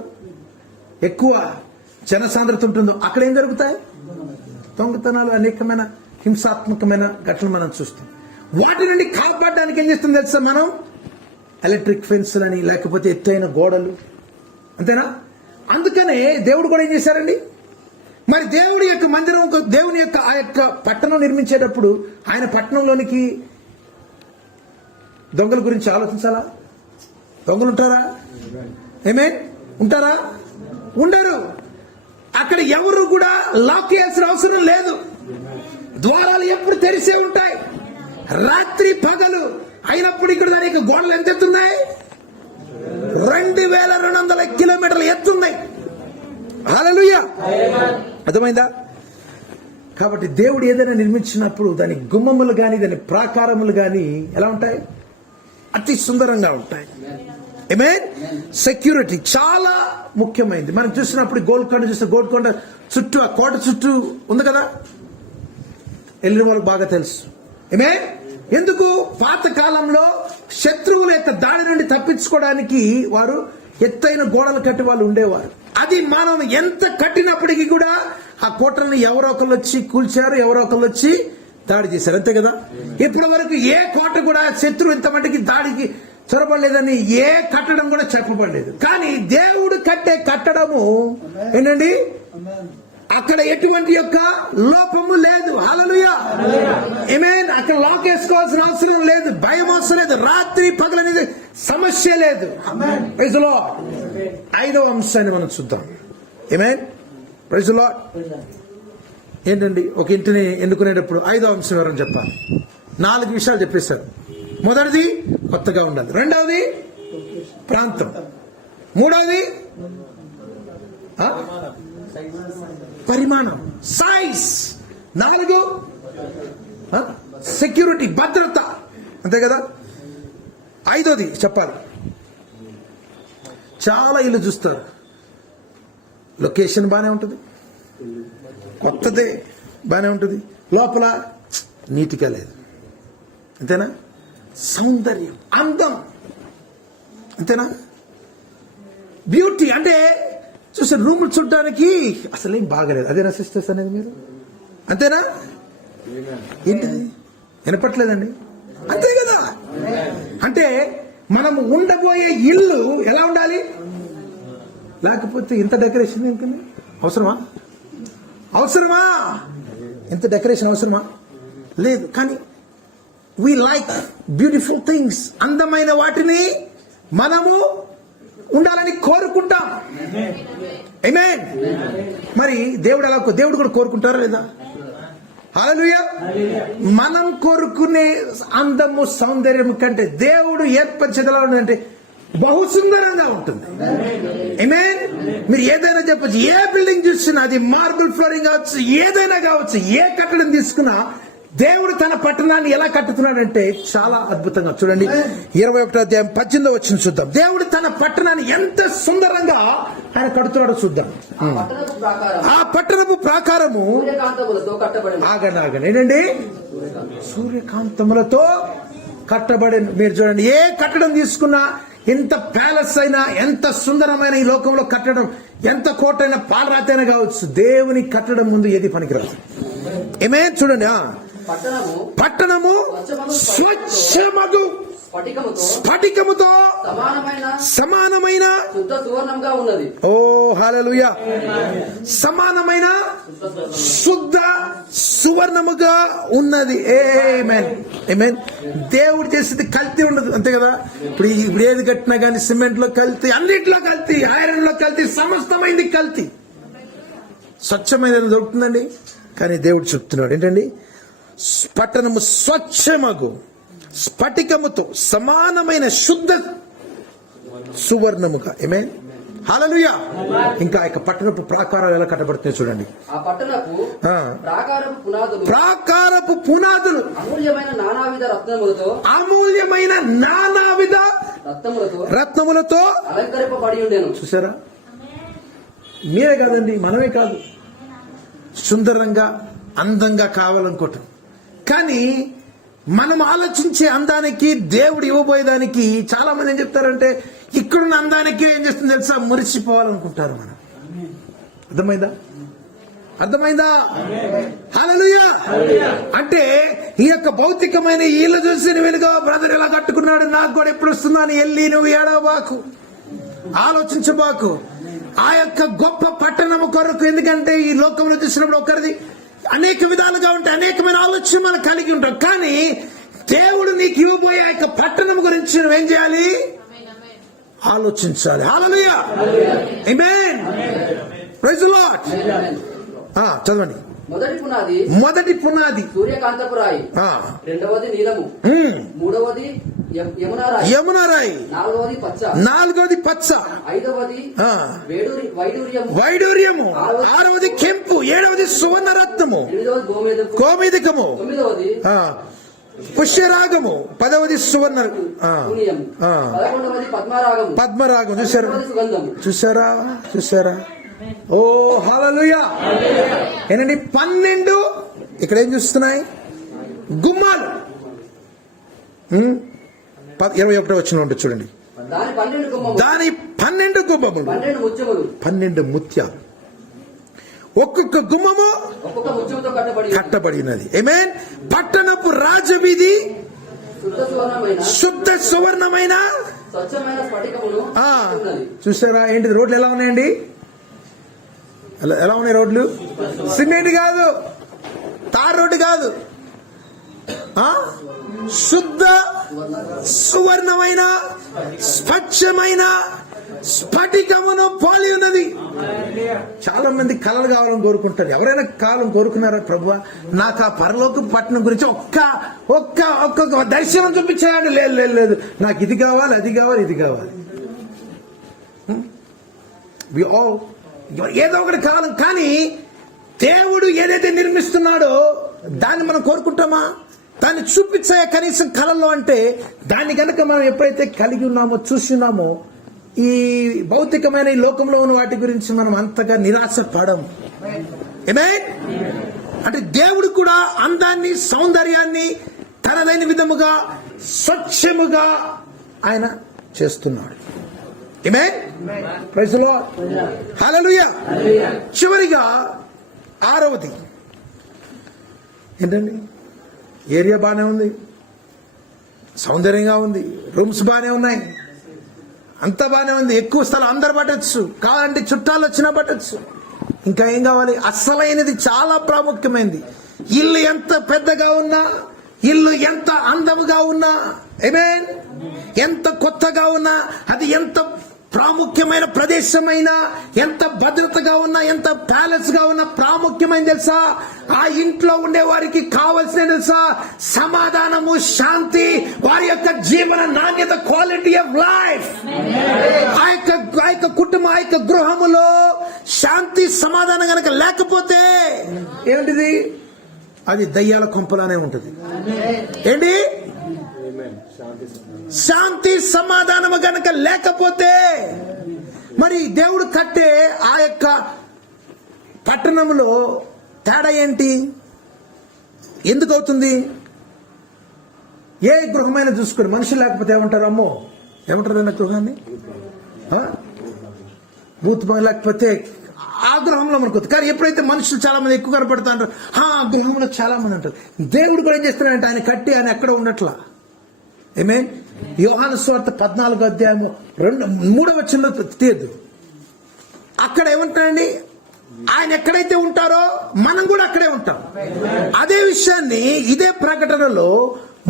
ఎక్కువ జనసాంద్రత ఉంటుందో అక్కడ ఏం జరుగుతాయి? దొంగతనాలు, అనేకమైన హింసాత్మకమైన ఘటనలు మనం చూస్తాం. వాటి నుండి కాపాడడానికి ఏం చేస్తుంది తెలుసా? మనం ఎలక్ట్రిక్ ఫెన్స్లని, లేకపోతే ఎత్తైన గోడలు. అంతేనా? అందుకనే దేవుడు కూడా ఏం చేశారండి, మరి దేవుడి యొక్క మందిరం, దేవుని యొక్క ఆ యొక్క పట్టణం నిర్మించేటప్పుడు ఆయన పట్టణంలోనికి దొంగల గురించి ఆలోచించాలా? దొంగలు ఉంటారా? ఏమే ఉంటారా? ఉండరు. అక్కడ ఎవరు కూడా లాక్ చేయాల్సిన అవసరం లేదు. ద్వారాలు ఎప్పుడు తెరిసే ఉంటాయి, రాత్రి పగలు అయినప్పుడు. ఇక్కడ దాని యొక్క గోడలు ఎంత ఎత్తున్నాయి? 2200 కిలోమీటర్లు ఎత్తున్నాయి. హల్లెలూయా. అర్థమైందా? కాబట్టి దేవుడు ఏదైనా నిర్మించినప్పుడు దాని గుమ్మములు గాని, దాని ప్రాకారములు గాని ఎలా ఉంటాయి? అతి సుందరంగా ఉంటాయి. ఆమేన్. సెక్యూరిటీ చాలా ముఖ్యమైనది. మనం చూసినప్పుడు గోల్కొండ చూస్తే, గోల్కొండ చుట్టూ, ఆ కోట చుట్టూ ఉంది కదా, వెళ్ళిన వాళ్ళకి బాగా తెలుసు. ఆమేన్. ఎందుకు? పాత కాలంలో శత్రువుల యొక్క దాడి నుండి తప్పించుకోవడానికి వారు ఎత్తైన గోడలు కట్టి వాళ్ళు ఉండేవారు. అది మనం ఎంత కట్టినప్పటికీ కూడా ఆ కోటలను ఎవరో ఒకళ్ళు వచ్చి కూల్చారు, ఎవరో ఒకళ్ళు వచ్చి దాడి చేశారు. అంతే కదా? ఇప్పటి వరకు ఏ కోట కూడా శత్రువు ఇంతమందికి దాడికి చొరబడలేదని ఏ కట్టడం కూడా చెప్పబడలేదు. కానీ దేవుడు కట్టే కట్టడము ఏంటండి, అక్కడ ఎటువంటి యొక్క లోపము లేదు. హల్లెలూయా. ఆమేన్. అక్కడ లాక్ వేసుకోవాల్సిన అవసరం లేదు, భయం అవసరం లేదు, రాత్రి పగలనేది సమస్య లేదు. Praise the Lord. 5వ అంశాన్ని మనం చూద్దాం. ఆమేన్. Praise the Lord. ఏంటండి, ఒక ఇంటిని ఎన్నుకునేటప్పుడు 5వ అంశం ఎవరని చెప్పాలి? 4 విషయాలు చెప్పేశారు. మొదటిది కొత్తగా ఉండాలి, రెండవది ప్రాంతం, మూడవది పరిమాణం, సైజ్, 4 సెక్యూరిటీ, భద్రత. అంతే కదా? 5వది చెప్పాలి. చాలా ఇల్లు చూస్తారు, లొకేషన్ బానే ఉంటుంది, కొత్తదే బానే ఉంటుంది, లోపల నీట్గా లేదు. అంతేనా? సౌందర్యం, అందం. అంతేనా? బ్యూటీ అంటే చూసే రూములు చూడడానికి అసలు ఏం బాగలేదు. అదేనా సిస్టర్స్ అనేది మీరు? అంతేనా? ఏంటది వినపట్లేదండి? అంతే కదా? అంటే మనం ఉండబోయే ఇల్లు ఎలా ఉండాలి? లేకపోతే ఇంత డెకరేషన్ ఎందుకండి? అవసరమా? ఇంత డెకరేషన్ అవసరమా? లేదు. కానీ we like beautiful things, అందమైన వాటిని మనము ఉండాలని కోరుకుంటాం. ఆమేన్. మరి దేవుడు కూడా కోరుకుంటారా లేదా? హల్లెలూయా. మనం కోరుకునే అందము, సౌందర్యం కంటే దేవుడు ఏర్పరిచేదిలా ఉందంటే బహు సుందరంగా ఉంటుంది. ఆమేన్. మీరు ఏదైనా చెప్పచ్చు, ఏ బిల్డింగ్ చూసినా, అది మార్బుల్ ఫ్లోరింగ్ కావచ్చు, ఏదైనా కావచ్చు, ఏ కట్టడం తీసుకున్నా దేవుడు తన పట్టణాన్ని ఎలా కట్టుతున్నాడంటే చాలా అద్భుతంగా. చూడండి 21వ అధ్యాయం 18వ వచనం చూద్దాం. దేవుడు తన పట్టణాన్ని ఎంత సుందరంగా ఆయన కడుతున్నాడో చూద్దాం. ఆ పట్టణపు ప్రాకారము ఆగండి ఏంటండి? సూర్యకాంతములతో కట్టబడిన. మీరు చూడండి, ఏ కట్టడం తీసుకున్నా, ఎంత ప్యాలెస్ అయినా, ఎంత సుందరమైన ఈ లోకంలో కట్టడం, ఎంత కోటైనా, పాలరాతైనా కావచ్చు, దేవుని కట్టడం ముందు ఏది పనికిరాదు. ఏమే చూడండి, పట్టణము స్వచ్ఛమగు స్ఫటికముతో సమానమైన శుద్ధ సువర్ణంగా ఉన్నది. ఓ హల్లెలూయా. సమానమైన శుద్ధ సువర్ణముగా ఉన్నది. ఆమేన్ ఆమేన్. దేవుడు చేసేది కల్తీ ఉండదు, అంతే కదా. ఇప్పుడు ఏది కట్టినా కానీ సిమెంట్ లో కల్తీ, అన్నిట్లో కల్తీ, ఐరన్ లో కల్తీ, సమస్తమైంది కల్తీ. స్వచ్ఛమైనది దొరుకుతుందండి. కానీ దేవుడు చెప్తున్నాడు ఏంటండి, పట్టణము స్వచ్ఛమగు స్ఫటికముతో సమానమైన శుద్ధ సువర్ణముగా. ఆమేన్ హల్లెలూయా. ఇంకా ఇక పట్టణపు ప్రాకారాలు ఎలా కట్టబడుతున్నాయి చూడండి. ఆ పట్టణపు ప్రాకారపు పునాదులు అమూల్యమైన నానావిధ రత్నములతో అలంకరింపబడి ఉండెను. చూసారా, మీరే కాదండి, మనమే కాదు, సుందరంగా అందంగా కావాలనుకోవటం. కానీ మనం ఆలోచించే అందానికి దేవుడు ఇవ్వబోయేదానికి చాలా మంది ఏం చెప్తారంటే, ఇక్కడున్న అందానికి ఏం చేస్తుంది తెలుసా, మురిసిపోవాలనుకుంటారు. మనం అర్థమైందా? హల్లెలూయా. అంటే ఈ యొక్క భౌతికమైన ఇల్లు చూసి నువ్వుగా బ్రదర్ ఎలా కట్టుకున్నాడు, నాకు కూడా ఎప్పుడు వస్తుందో అని వెళ్ళి నువ్వు ఏడవబాకు, ఆలోచించబాకు. ఆ యొక్క గొప్ప పట్టణము కొరకు, ఎందుకంటే ఈ లోకంలో చూసినప్పుడు ఒకరిది అనేక విధాలుగా ఉంటాయి, అనేకమైన ఆలోచన మనం కలిగి ఉంటాం. కానీ దేవుడు నీకు ఇవ్వబోయే ఆ యొక్క పట్టణం గురించి నువ్వేం చేయాలి, ఆలోచించాలి. హల్లెలూయా ఆమేన్ ప్రైజ్ ది లార్డ్. చదవండి. మొదటి పునాది సూర్యకాంతపు రాయి, రెండవది నీలము, మూడవది యమునా రాయి, నాలుగవది పచ్చ, ఐదవది వైడూర్యము, ఆరవది కెంపు, ఏడవది సువర్ణరత్నము, గోమేధికము, పుష్యరాగము, పదవది సువర్ణ పద్మరాగం. చూసారా? ఓ హల్లెలూయా. ఏంటండి 12 ఇక్కడ ఏం చూస్తున్నాయి, గుమ్మాలు. 21వ వచనం ఉంటుంది చూడండి. దాని 12 గుమ్మములు, 12 ముత్యాలు, ఒక్కొక్క గుమ్మము కట్టబడినది. ఆమేన్. పట్టణపు రాజవీధి శుద్ధ సువర్ణమైన. చూసారా ఏంటి రోడ్లు ఎలా ఉన్నాయండి, ఎలా ఉన్నాయి రోడ్లు? సిమెంట్ కాదు, తార్ రోడ్డు కాదు, శుద్ధ సువర్ణమైన స్వచ్ఛమైన స్ఫటికమును పోలి ఉన్నది. చాలా మంది కళలు కావాలని కోరుకుంటారు. ఎవరైనా కాలం కోరుకున్నారా, ప్రభువా నాకు ఆ పరలోక పట్టణం గురించి ఒక్కొక్క దర్శనం చూపించాడు. లేదు, నాకు ఇది కావాలి, అది కావాలి, ఇది కావాలి. ఏదో ఒకటి కాలం. కానీ దేవుడు ఏదైతే నిర్మిస్తున్నాడో దాన్ని మనం కోరుకుంటామా, దాన్ని చూపించే కనీసం కళల్లో. అంటే దాన్ని కనుక మనం ఎప్పుడైతే కలిగి ఉన్నామో, చూస్తున్నామో, ఈ భౌతికమైన ఈ లోకంలో ఉన్న వాటి గురించి మనం అంతగా నిరాశ పడము. ఆమేన్. అంటే దేవుడు కూడా అందాన్ని, సౌందర్యాన్ని తనదైన విధముగా స్వచ్ఛముగా ఆయన చేస్తున్నాడు. ఆమేన్ ప్రైజ్ ది లార్డ్ హల్లెలూయా. చివరిగా 6వది ఏంటండి, ఏరియా బాగానే ఉంది, సౌందర్యంగా ఉంది, రూమ్స్ బాగానే ఉన్నాయి, అంతా బాగానే ఉంది, ఎక్కువ స్థలం అందరు పట్టచ్చు, కావాలంటే చుట్టాలు వచ్చినా పట్టచ్చు. ఇంకా ఏం కావాలి? అసలైనది, చాలా ప్రాముఖ్యమైనది. ఇల్లు ఎంత పెద్దగా ఉన్నా, ఇల్లు ఎంత అందముగా ఉన్నా, ఆమేన్, ఎంత కొత్తగా ఉన్నా, అది ఎంత ప్రాముఖ్యమైన ప్రదేశమైనా, ఎంత భద్రతగా ఉన్నా, ఎంత ప్యాలెస్ గా ఉన్నా, ప్రాముఖ్యమైన తెలుసా, ఆ ఇంట్లో ఉండే వారికి కావలసిన తెలుసా, సమాధానము, శాంతి, వారి యొక్క జీవన నాణ్యత, క్వాలిటీ ఆఫ్ లైఫ్. ఆ యొక్క కుటుంబం, ఆ యొక్క గృహములో శాంతి, సమాధానం గనక లేకపోతే ఏంటిది, అది దయ్యాల కొంపలానే ఉంటుంది. ఏంటి, శాంతి సమాధానము గనక లేకపోతే, మరి దేవుడు కట్టే ఆ యొక్క పట్టణంలో తేడా ఏంటి, ఎందుకు అవుతుంది? ఏ గృహమైన చూసుకుని మనుషులు లేకపోతే ఏమంటారు, అమ్మో ఏమంటారు అన్న గృహాన్ని, బూత్ లేకపోతే ఆ గృహంలో మనకు. కానీ ఎప్పుడైతే మనుషులు చాలా మంది ఎక్కువ కనపడుతుంటారు, ఆ గృహంలో చాలా మంది అంటారు. దేవుడు కూడా ఏం చేస్తున్నాడంటే ఆయన కట్టి ఆయన ఎక్కడ ఉండట్లా. ఆమేన్. యోహాను సువార్త 14వ అధ్యాయము 3వ వచనంలో తీయద్దు. అక్కడ ఏమంటాడండి, ఆయన ఎక్కడైతే ఉంటారో మనం కూడా అక్కడే ఉంటాం. అదే విషయాన్ని ఇదే ప్రకటనలో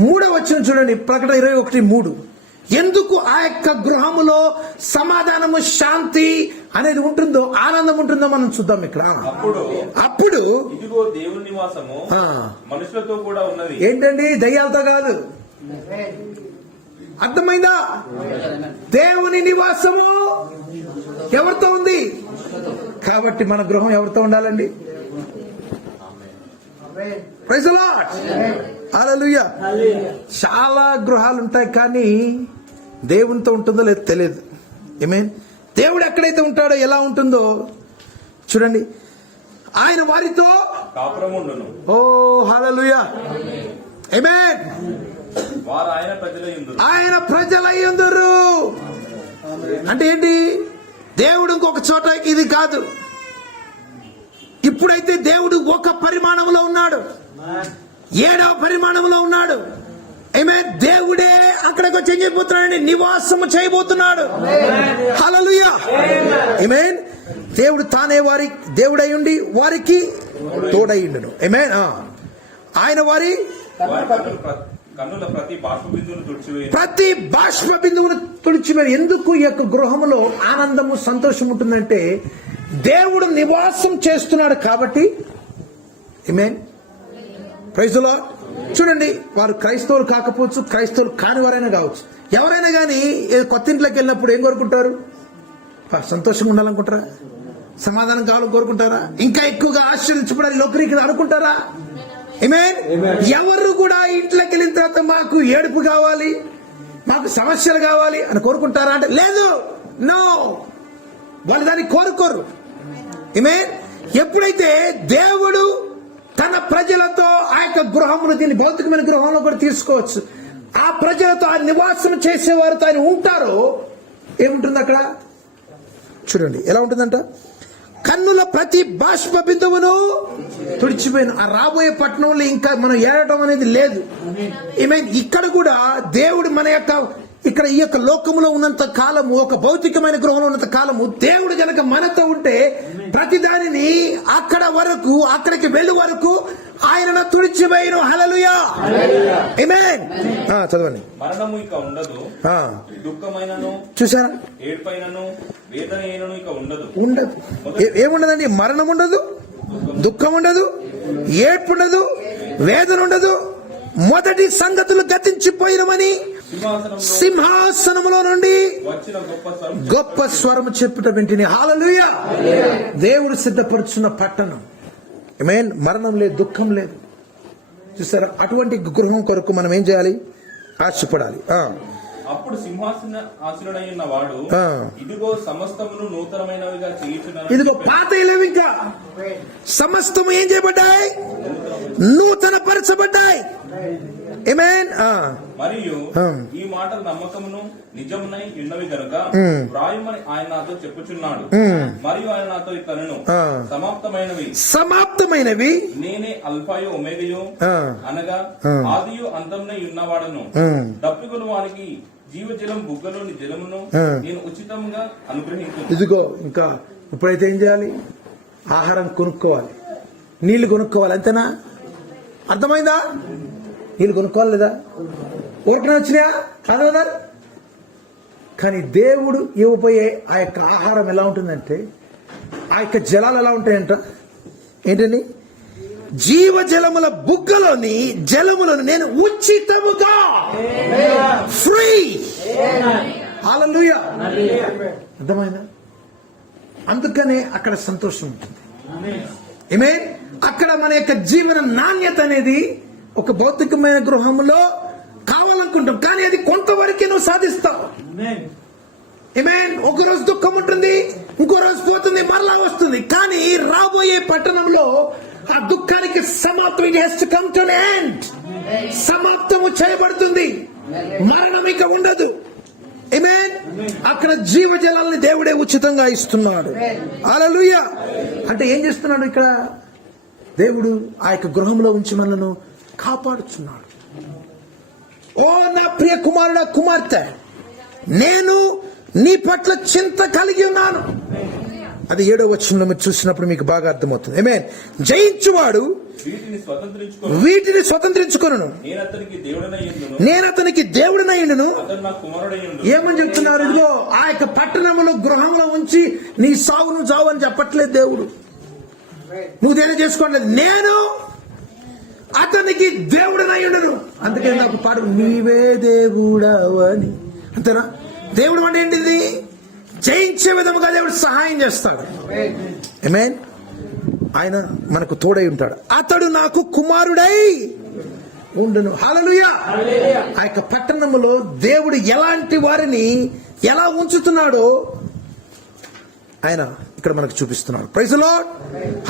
3వ వచనం చూడండి, ప్రకటన 21:3. ఎందుకు ఆ యొక్క గృహములో సమాధానము, శాంతి అనేది ఉంటుందో, ఆనందం ఉంటుందో మనం చూద్దాం ఇక్కడ. అప్పుడు ఇదిగో దేవుని నివాసము మనుషులతో కూడా ఉన్నది. ఏంటండి, దయ్యాలతో కాదు. అర్థమైందా? దేవుని నివాసము ఎవరితో ఉంది? కాబట్టి మన గృహం ఎవరితో ఉండాలండి? Praise the Lord. హల్లెలూయా. చాలా గృహాలు ఉంటాయి, కానీ దేవునితో ఉంటుందో లేదో తెలియదు. ఆమేన్. దేవుడు ఎక్కడైతే ఉంటాడో ఎలా ఉంటుందో చూడండి. ఆయన వారితో కాపురముండును. ఓ హల్లెలూయా. ఆమేన్. వారు ఆయన ప్రజలై ఉందురు. ఆయన ప్రజలై ఉందురు. అంటే ఏంటి? దేవుడు ఇంకొక చోట ఇది కాదు. ఇప్పుడైతే దేవుడు ఒక పరిమాణంలో ఉన్నాడు, 7వ పరిమాణంలో ఉన్నాడు. ఆమేన్. దేవుడే అక్కడికి వచ్చి ఏం చేయబోతున్నాడు? నివాసము చేయబోతున్నాడు. హల్లెలూయా. ఆమేన్. దేవుడు తానే వారి దేవుడై ఉండి వారికి తోడైండును. ఆమేన్. ఆయన వారి కన్నుల ప్రతి బాష్ప బిందువును తుడిచివేయును. ప్రతి బాష్ప బిందువును తుడిచివేయు. ఎందుకు ఈ యొక్క గృహంలో ఆనందము, సంతోషం ఉంటుందంటే దేవుడు నివాసం చేస్తున్నాడు కాబట్టి. ఆమేన్. Praise the Lord. చూడండి, వారు క్రైస్తవులు కాకపోవచ్చు, క్రైస్తవులు కాని వారైనా కావచ్చు, ఎవరైనా కానీ కొత్త ఇంట్లోకి వెళ్ళినప్పుడు ఏం కోరుకుంటారు? సంతోషంగా ఉండాలనుకుంటారా? సమాధానం కావాలని కోరుకుంటారా? ఇంకా ఎక్కువగా ఆశ్చర్యించబడాలి లోకరీకి అనుకుంటారా? ఆమేన్. ఎవరు కూడా ఇంట్లోకి వెళ్ళిన తర్వాత మాకు ఏడుపు కావాలి, మాకు సమస్యలు కావాలి అని కోరుకుంటారా అంటే లేదు. నో, వాళ్ళు దాన్ని కోరుకోరు. ఆమేన్. ఎప్పుడైతే దేవుడు తన ప్రజలతో ఆ యొక్క గృహమును, దీన్ని భౌతికమైన గృహంలో కూడా తీసుకోవచ్చు, ఆ ప్రజలతో ఆ నివాసం చేసేవారితో ఆయన ఉంటారో ఏముంటుంది అక్కడ? చూడండి ఎలా ఉంటుందంట. కన్నుల ప్రతి బాష్ప బిందువును తుడిచిపోయిన. ఆ రాబోయే పట్టణంలో ఇంకా మనం ఏడటం అనేది లేదు. ఈమెన్. ఇక్కడ కూడా దేవుడు మన యొక్క ఇక్కడ ఈ యొక్క లోకములో ఉన్నంత కాలము, ఒక భౌతికమైన గృహంలో ఉన్నంత కాలము దేవుడు గనక మనతో ఉంటే ప్రతి దానిని అక్కడ వరకు, అక్కడికి వెళ్ళు వరకు ఆయన తుడిచివేయును. హల్లెలూయా. ఆమేన్. చదవండి. మరణము ఇక ఉండదు, దుఃఖమైనను చూసారా, ఏడ్పైనను వేదనైనను ఇక ఉండదు. ఉండదు. ఏముండదండి? మరణం ఉండదు, దుఃఖం ఉండదు, ఏడ్పు ఉండదు, వేదన ఉండదు. మొదటి సంగతులు గతించిపోయినమని సింహాసనములో నుండి వచ్చిన గొప్ప స్వరము చెప్పుట వింటిని. హల్లెలూయా. దేవుడు సిద్ధపరుచున్న పట్టణం. ఆమేన్. మరణం లేదు, దుఃఖం లేదు. చూసారా, అటువంటి గృహం కొరకు మనం ఏం చేయాలి? ఆశపడాలి. అప్పుడు సింహాసన ఆసీనుడై ఉన్న వాడు, ఇదిగో సమస్తమును నూతనమైనవిగా చేయుచున్నాను. ఇదిగో పాతవి లేవు, ఇంకా సమస్తము ఏం చేయబడ్డాయి? నూతన పరచబడ్డాయి. ఆమేన్. మరియు ఈ మాటలు నమ్మకమును నిజమునై ఉన్నవి గనుక వ్రాయమని ఆయన నాతో చెప్పుచున్నాడు. మరియు ఆయన నాతో ఇతను సమాప్తమైనవి నేనే అల్ఫాయు ఒమేగయు, అనగా ఆదియు అంతమునై ఉన్నవాడను. తప్పికొను వారికి జీవజలం బుగ్గలోని జలమును నేను ఉచితంగా అనుగ్రహించు. ఇదిగో ఇంకా ఇప్పుడైతే ఏం చేయాలి? ఆహారం కొనుక్కోవాలి, నీళ్లు కొనుక్కోవాలి. అంతేనా? అర్థమైందా? నీళ్ళు కొనుక్కోవాలి లేదా? ఊరికనే వచ్చినాయా? కాదు కదా. కానీ దేవుడు ఇవ్వబోయే ఆ యొక్క ఆహారం ఎలా ఉంటుందంటే, ఆ యొక్క జలాలు ఎలా ఉంటాయంట? ఏంటండి? జీవజలముల బుగ్గలోని జలములను నేను ఉచితముగా, ఫ్రీ. హల్లెలూయా. అర్థమైందా? అందుకనే అక్కడ సంతోషం ఉంటుంది. ఆమేన్. అక్కడ మన యొక్క జీవన నాణ్యత అనేది ఒక భౌతికమైన గృహంలో కావాలనుకుంటాం, కానీ అది కొంతవరకే నువ్వు సాధిస్తావు. ఆమేన్. ఒక రోజు దుఃఖం ఉంటుంది, ఇంకో రోజు పోతుంది, మరలా వస్తుంది. కానీ రాబోయే పట్టణంలో ఆ దుఃఖానికి సమాప్తం, it has to come to an end. సమాప్తము చేయబడుతుంది, మరణం ఇక ఉండదు. ఆమేన్. అక్కడ జీవజలాలని దేవుడే ఉచితంగా ఇస్తున్నాడు. హల్లెలూయా. అంటే ఏం చేస్తున్నాడు ఇక్కడ? దేవుడు ఆ యొక్క గృహంలో ఉంచి మనలను కాపాడుచున్నాడు. ఓ నా ప్రియ కుమారుడా కుమార్తె, నేను నీ పట్ల చింత కలిగి ఉన్నాను. అది 7వ వచనంలో మీరు చూసినప్పుడు మీకు బాగా అర్థమవుతుంది. ఆమేన్. జయించువాడు వీటిని స్వతంత్రించుకొనును, నేను అతనికి దేవుడినయ్యుండును. ఏమని చెప్తున్నారు? ఇదిగో ఆ యొక్క పట్టణంలో గృహంలో ఉంచి నీ సాగును చావు అని చెప్పట్లేదు దేవుడు. నువ్వు తెలియజేసుకోవట్లేదు, నేను అతనికి దేవుడినయ్యుండును. అందుకే నాకు పాడు, నీవే దేవుడవని. అంతేనా? దేవుడు అంటే ఏంటిది? జయించే విధముగా దేవుడు సహాయం చేస్తాడు. ఆమేన్. ఆయన మనకు తోడై ఉంటాడు. అతడు నాకు కుమారుడై ఉండును. హల్లెలూయా. ఆ యొక్క పట్టణంలో దేవుడు ఎలాంటి వారిని ఎలా ఉంచుతున్నాడో ఆయన ఇక్కడ మనకు చూపిస్తున్నాడు. Praise the Lord.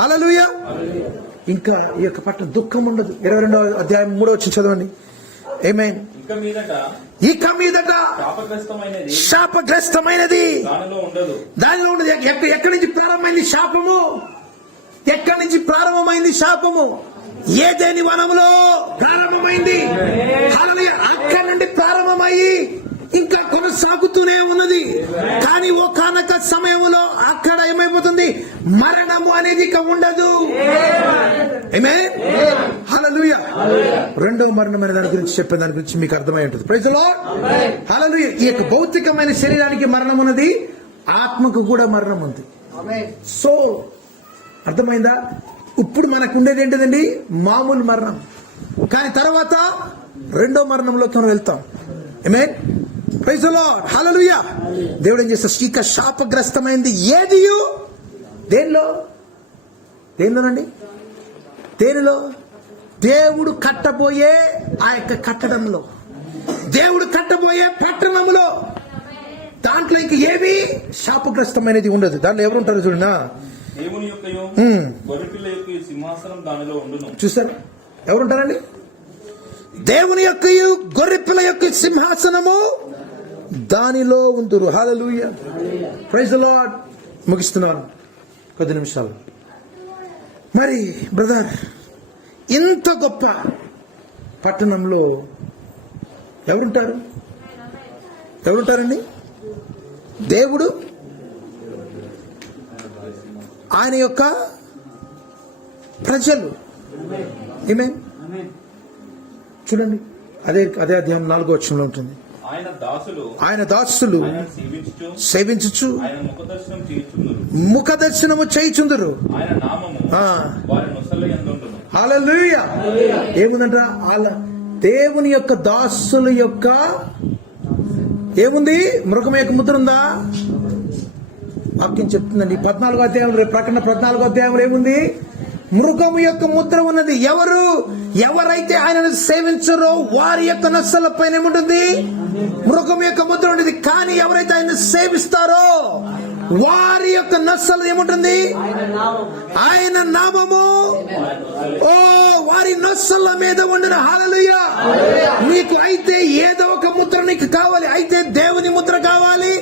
హల్లెలూయా. ఇంకా ఈ యొక్క పట్టణం దుఃఖం ఉండదు. 22వ అధ్యాయం 3వ వచనం చదవండి. ఆమేన్. ఇక మీదట శాపగ్రస్తమైనది దానిలో ఉండదు. ఎక్కడి నుంచి ప్రారంభమైంది శాపము? ఎక్కడి నుంచి ప్రారంభమైంది శాపము? ఏదేని వనములో ప్రారంభమైంది. అక్కడి నుండి ప్రారంభమయ్యి ఇంకా కొనసాగుతూనే ఉన్నది. కానీ ఒకానొక సమయంలో అక్కడ ఏమైపోతుంది? మరణము అనేది ఇక ఉండదు. ఆమేన్. హల్లెలూయా. రెండవ మరణం అనే దాని గురించి చెప్పే దాని గురించి మీకు అర్థమై ఉంటుంది. Praise the Lord. హల్లెలూయా. ఈ యొక్క భౌతికమైన శరీరానికి మరణం ఉన్నది, ఆత్మకు కూడా మరణం ఉంది. సో అర్థమైందా? ఇప్పుడు మనకు ఉండేది ఏంటిదండి? మామూలు మరణం. కానీ తర్వాత రెండో మరణంలోకి మనం వెళ్తాం. ఆమేన్. Praise the Lord. హల్లెలూయా. దేవుడు ఏం చేస్తాడు? ఇక శాపగ్రస్తమైంది ఏదియు దేనిలోనండి? దేనిలో? దేవుడు కట్టబోయే ఆ యొక్క కట్టడంలో, దేవుడు కట్టబోయే పట్టణంలో, దాంట్లో ఇంక ఏవి శాపగ్రస్తమైనది ఉండదు. దాంట్లో ఎవరుంటారు చూడనా? దేవుని యొక్కయు గొర్రెపిల్ల యొక్కయు సింహాసనం దానిలో ఉండును. చూసారు? ఎవరుంటారండి? దేవుని యొక్కయు గొర్రెపిల్ల యొక్క సింహాసనము దానిలో ఉందురు. హల్లెలూయా. Praise the Lord. ముగిస్తున్నాను కొద్ది నిమిషాలు. మరి బ్రదర్, ఇంత గొప్ప పట్టణంలో ఎవరుంటారండి? దేవుడు, ఆయన యొక్క ప్రజలు. ఆమేన్. చూడండి, అదే అధ్యాయం 4వ వచనంలో ఉంటుంది. ఆయన దాసులు సేవించుచు ముఖదర్శనము చేయుచుందురు. హల్లెలూయా. ఏముందంట? దేవుని యొక్క దాసుల యొక్క ఏముంది? మృగం యొక్క ముద్ర ఉందా? వాక్యం చెప్తుందండి. 14వ అధ్యాయం, ప్రకటన 14వ అధ్యాయంలో ఏముంది? మృగము యొక్క ముద్ర ఉన్నది. ఎవరైతే ఆయనను సేవించరో వారి యొక్క నస్సల పైన ఏముంటుంది? మృగం యొక్క ముద్ర ఉంటుంది. కానీ ఎవరైతే ఆయన సేవిస్తారో వారి యొక్క నస్సలు ఏముంటుంది? ఆయన నామము వారి నస్సల మీద ఉండిన. హల్లెలూయా. నీకు అయితే ఏదో ఒక ముద్ర నీకు కావాలి. అయితే దేవుని ముద్ర కావాలి,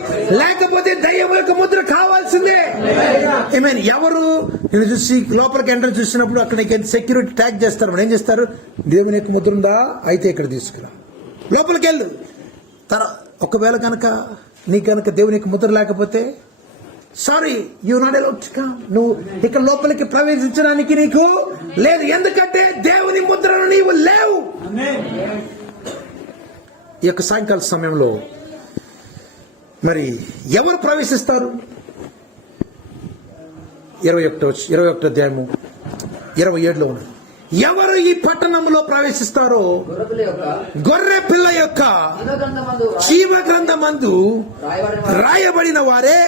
లేకపోతే దయ్యం యొక్క ముద్ర కావాల్సిందే. ఆమేన్. ఎవరు నేను చూసి లోపలికి ఎంటర్ చూసినప్పుడు అక్కడ సెక్యూరిటీ ట్యాగ్ చేస్తారు. మనం ఏం చేస్తారు? దేవుని యొక్క ముద్ర ఉందా? అయితే ఇక్కడ తీసుకురా, లోపలికి వెళ్ళు. ఒకవేళ కనుక నీకు కనుక దేవుని యొక్క ముద్ర లేకపోతే sorry, you not allowed to come. నువ్వు ఇక్కడ లోపలికి ప్రవేశించడానికి నీకు లేదు. ఎందుకంటే దేవుని ముద్రను నీవు లేవు. ఈ యొక్క సాయంకాల సమయంలో మరి ఎవరు ప్రవేశిస్తారు? 21వ అధ్యాయము 27లో ఉన్నది. ఎవరు ఈ పట్టణంలో ప్రవేశిస్తారో గొర్రె పిల్ల యొక్క జీవ గ్రంథమందు రాయబడిన వారే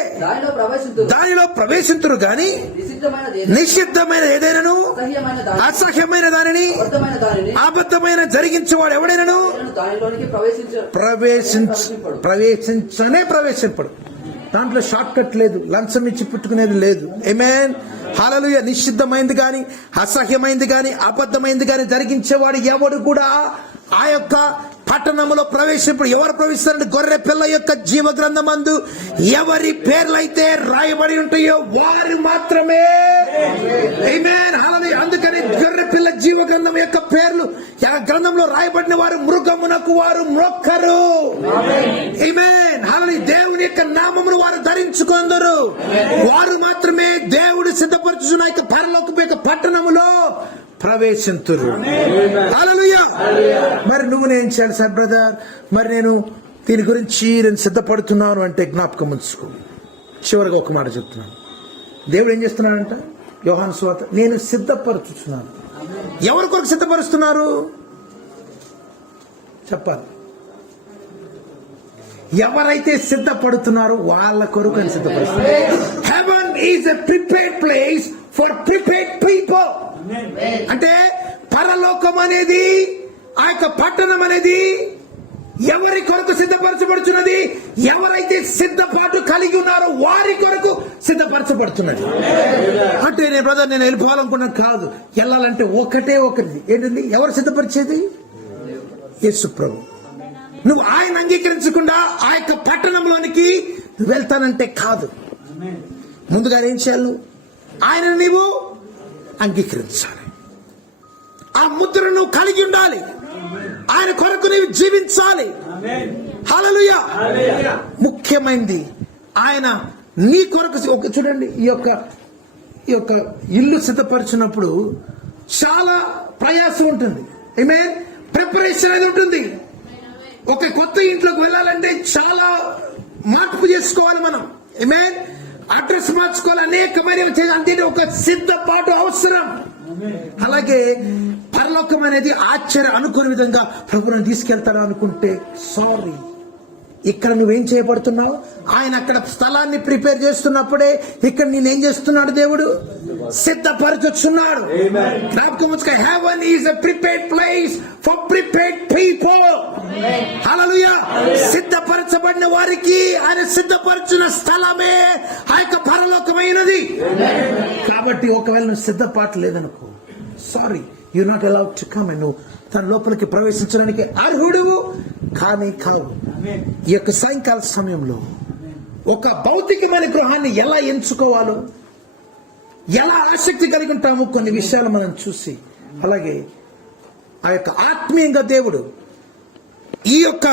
దానిలో ప్రవేశింతురు. గాని నిషిద్ధమైన ఏదైనను అసహ్యమైన దానిని అబద్ధమైన జరిగించేవాడు ఎవడైనను ప్రవేశింపడు. దాంట్లో షార్ట్ కట్ లేదు, లంచం ఇచ్చి పుట్టుకునేది లేదు. ఆమేన్. హల్లెలూయా. నిషిద్ధమైంది గాని, అసహ్యమైంది గాని, అబద్ధమైంది గాని జరిగించేవాడు ఎవడు కూడా ఆ యొక్క పట్టణములో ప్రవేశింపు ఎవరు ప్రవేశిస్తారంటే గొర్రె పిల్ల యొక్క జీవ గ్రంథమందు ఎవరి పేర్లైతే రాయబడి ఉంటాయో వారు మాత్రమే. ఆమేన్, హల్లెలూయా. అందుకని గొర్రె పిల్ల జీవ గ్రంథం యొక్క పేర్లు ఆ గ్రంథంలో రాయబడిన వారు మృగమునకు వారు మొక్కరు. ఆమేన్, హల్లెలూయా. దేవుని యొక్క నామమును వారు ధరించుకొందరు. వారు మాత్రమే దేవుడు సిద్ధపరచుచున్న యొక్క పరలోకపు యొక్క పట్టణములో ప్రవేశింతురు. హల్లెలూయా. మరి నువ్వు నేను చేయాలి సార్ బ్రదర్, మరి నేను దీని గురించి నేను సిద్ధపడుతున్నాను అంటే జ్ఞాపకం ఉంచుకో. చివరిగా ఒక మాట చెప్తున్నాను. దేవుడు ఏం చేస్తున్నాడంట? యోహాను సువార్త, నేను సిద్ధపరచుచున్నాను. ఎవరి కొరకు సిద్ధపరుస్తున్నారు చెప్పాలి. ఎవరైతే సిద్ధపడుతున్నారో వాళ్ళ కొరకు అని సిద్ధపరుస్తున్నారు. Heaven is a prepared place for prepared people. అంటే పరలోకం అనేది, ఆ యొక్క పట్టణం అనేది ఎవరి కొరకు సిద్ధపరచబడుతున్నది? ఎవరైతే సిద్ధపాటు కలిగి ఉన్నారో వారి కొరకు సిద్ధపరచబడుతున్నది. అంటే నేను బ్రదర్ నేను వెళ్ళిపోవాలనుకున్నాను కాదు, వెళ్ళాలంటే ఒకటే ఒకటి ఏంటండి? ఎవరు సిద్ధపరిచేది? యేసు ప్రభు. నువ్వు ఆయన అంగీకరించకుండా ఆ యొక్క పట్టణంలోనికి వెళ్తానంటే కాదు. ముందుగా ఏం చేయాలి? ఆయన నీవు అంగీకరించాలి. ఆ ముద్రను కలిగి ఉండాలి. ఆయన కొరకు నీవు జీవించాలి. హల్లెలూయా. ముఖ్యమైనది ఆయన నీ కొరకు చూడండి, ఈ యొక్క ఇల్లు సిద్ధపరిచినప్పుడు చాలా ప్రయాసం ఉంటుంది. ఆమేన్. ప్రిపరేషన్ అనేది ఉంటుంది. ఒక కొత్త ఇంట్లోకి వెళ్ళాలంటే చాలా మార్పు చేసుకోవాలి మనం. ఆమేన్. అడ్రస్ మార్చుకోవాలి, అనేకమైన అంటే ఒక సిద్ధపాటు అవసరం. అలాగే పరలోకం అనేది ఆశ్చర్య అనుకునే విధంగా ప్రభువుని తీసుకెళ్తాడు అనుకుంటే సారీ, ఇక్కడ నువ్వేం చేయబడుతున్నావు? ఆయన అక్కడ స్థలాన్ని ప్రిపేర్ చేస్తున్నప్పుడే ఇక్కడ నేనేం చేస్తున్నాడు? దేవుడు సిద్ధపరచుచున్నాడు. Heaven is a prepared place for prepared people. హల్లెలూయా. సిద్ధపరచబడిన వారికి ఆయన సిద్ధపరచిన స్థలమే ఆ యొక్క పరలోకమైనది. కాబట్టి ఒకవేళ నువ్వు సిద్ధపాటు లేదనుకో, sorry, you not allowed to come. నువ్వు తన లోపలికి ప్రవేశించడానికి అర్హుడు కానీ కావు. ఈ యొక్క సాయంకాల సమయంలో ఒక భౌతికమైన గృహాన్ని ఎలా ఎంచుకోవాలో, ఎలా ఆసక్తి కలిగి ఉంటామో కొన్ని విషయాలు మనం చూసి, అలాగే ఆ యొక్క ఆత్మీయంగా దేవుడు ఈ యొక్క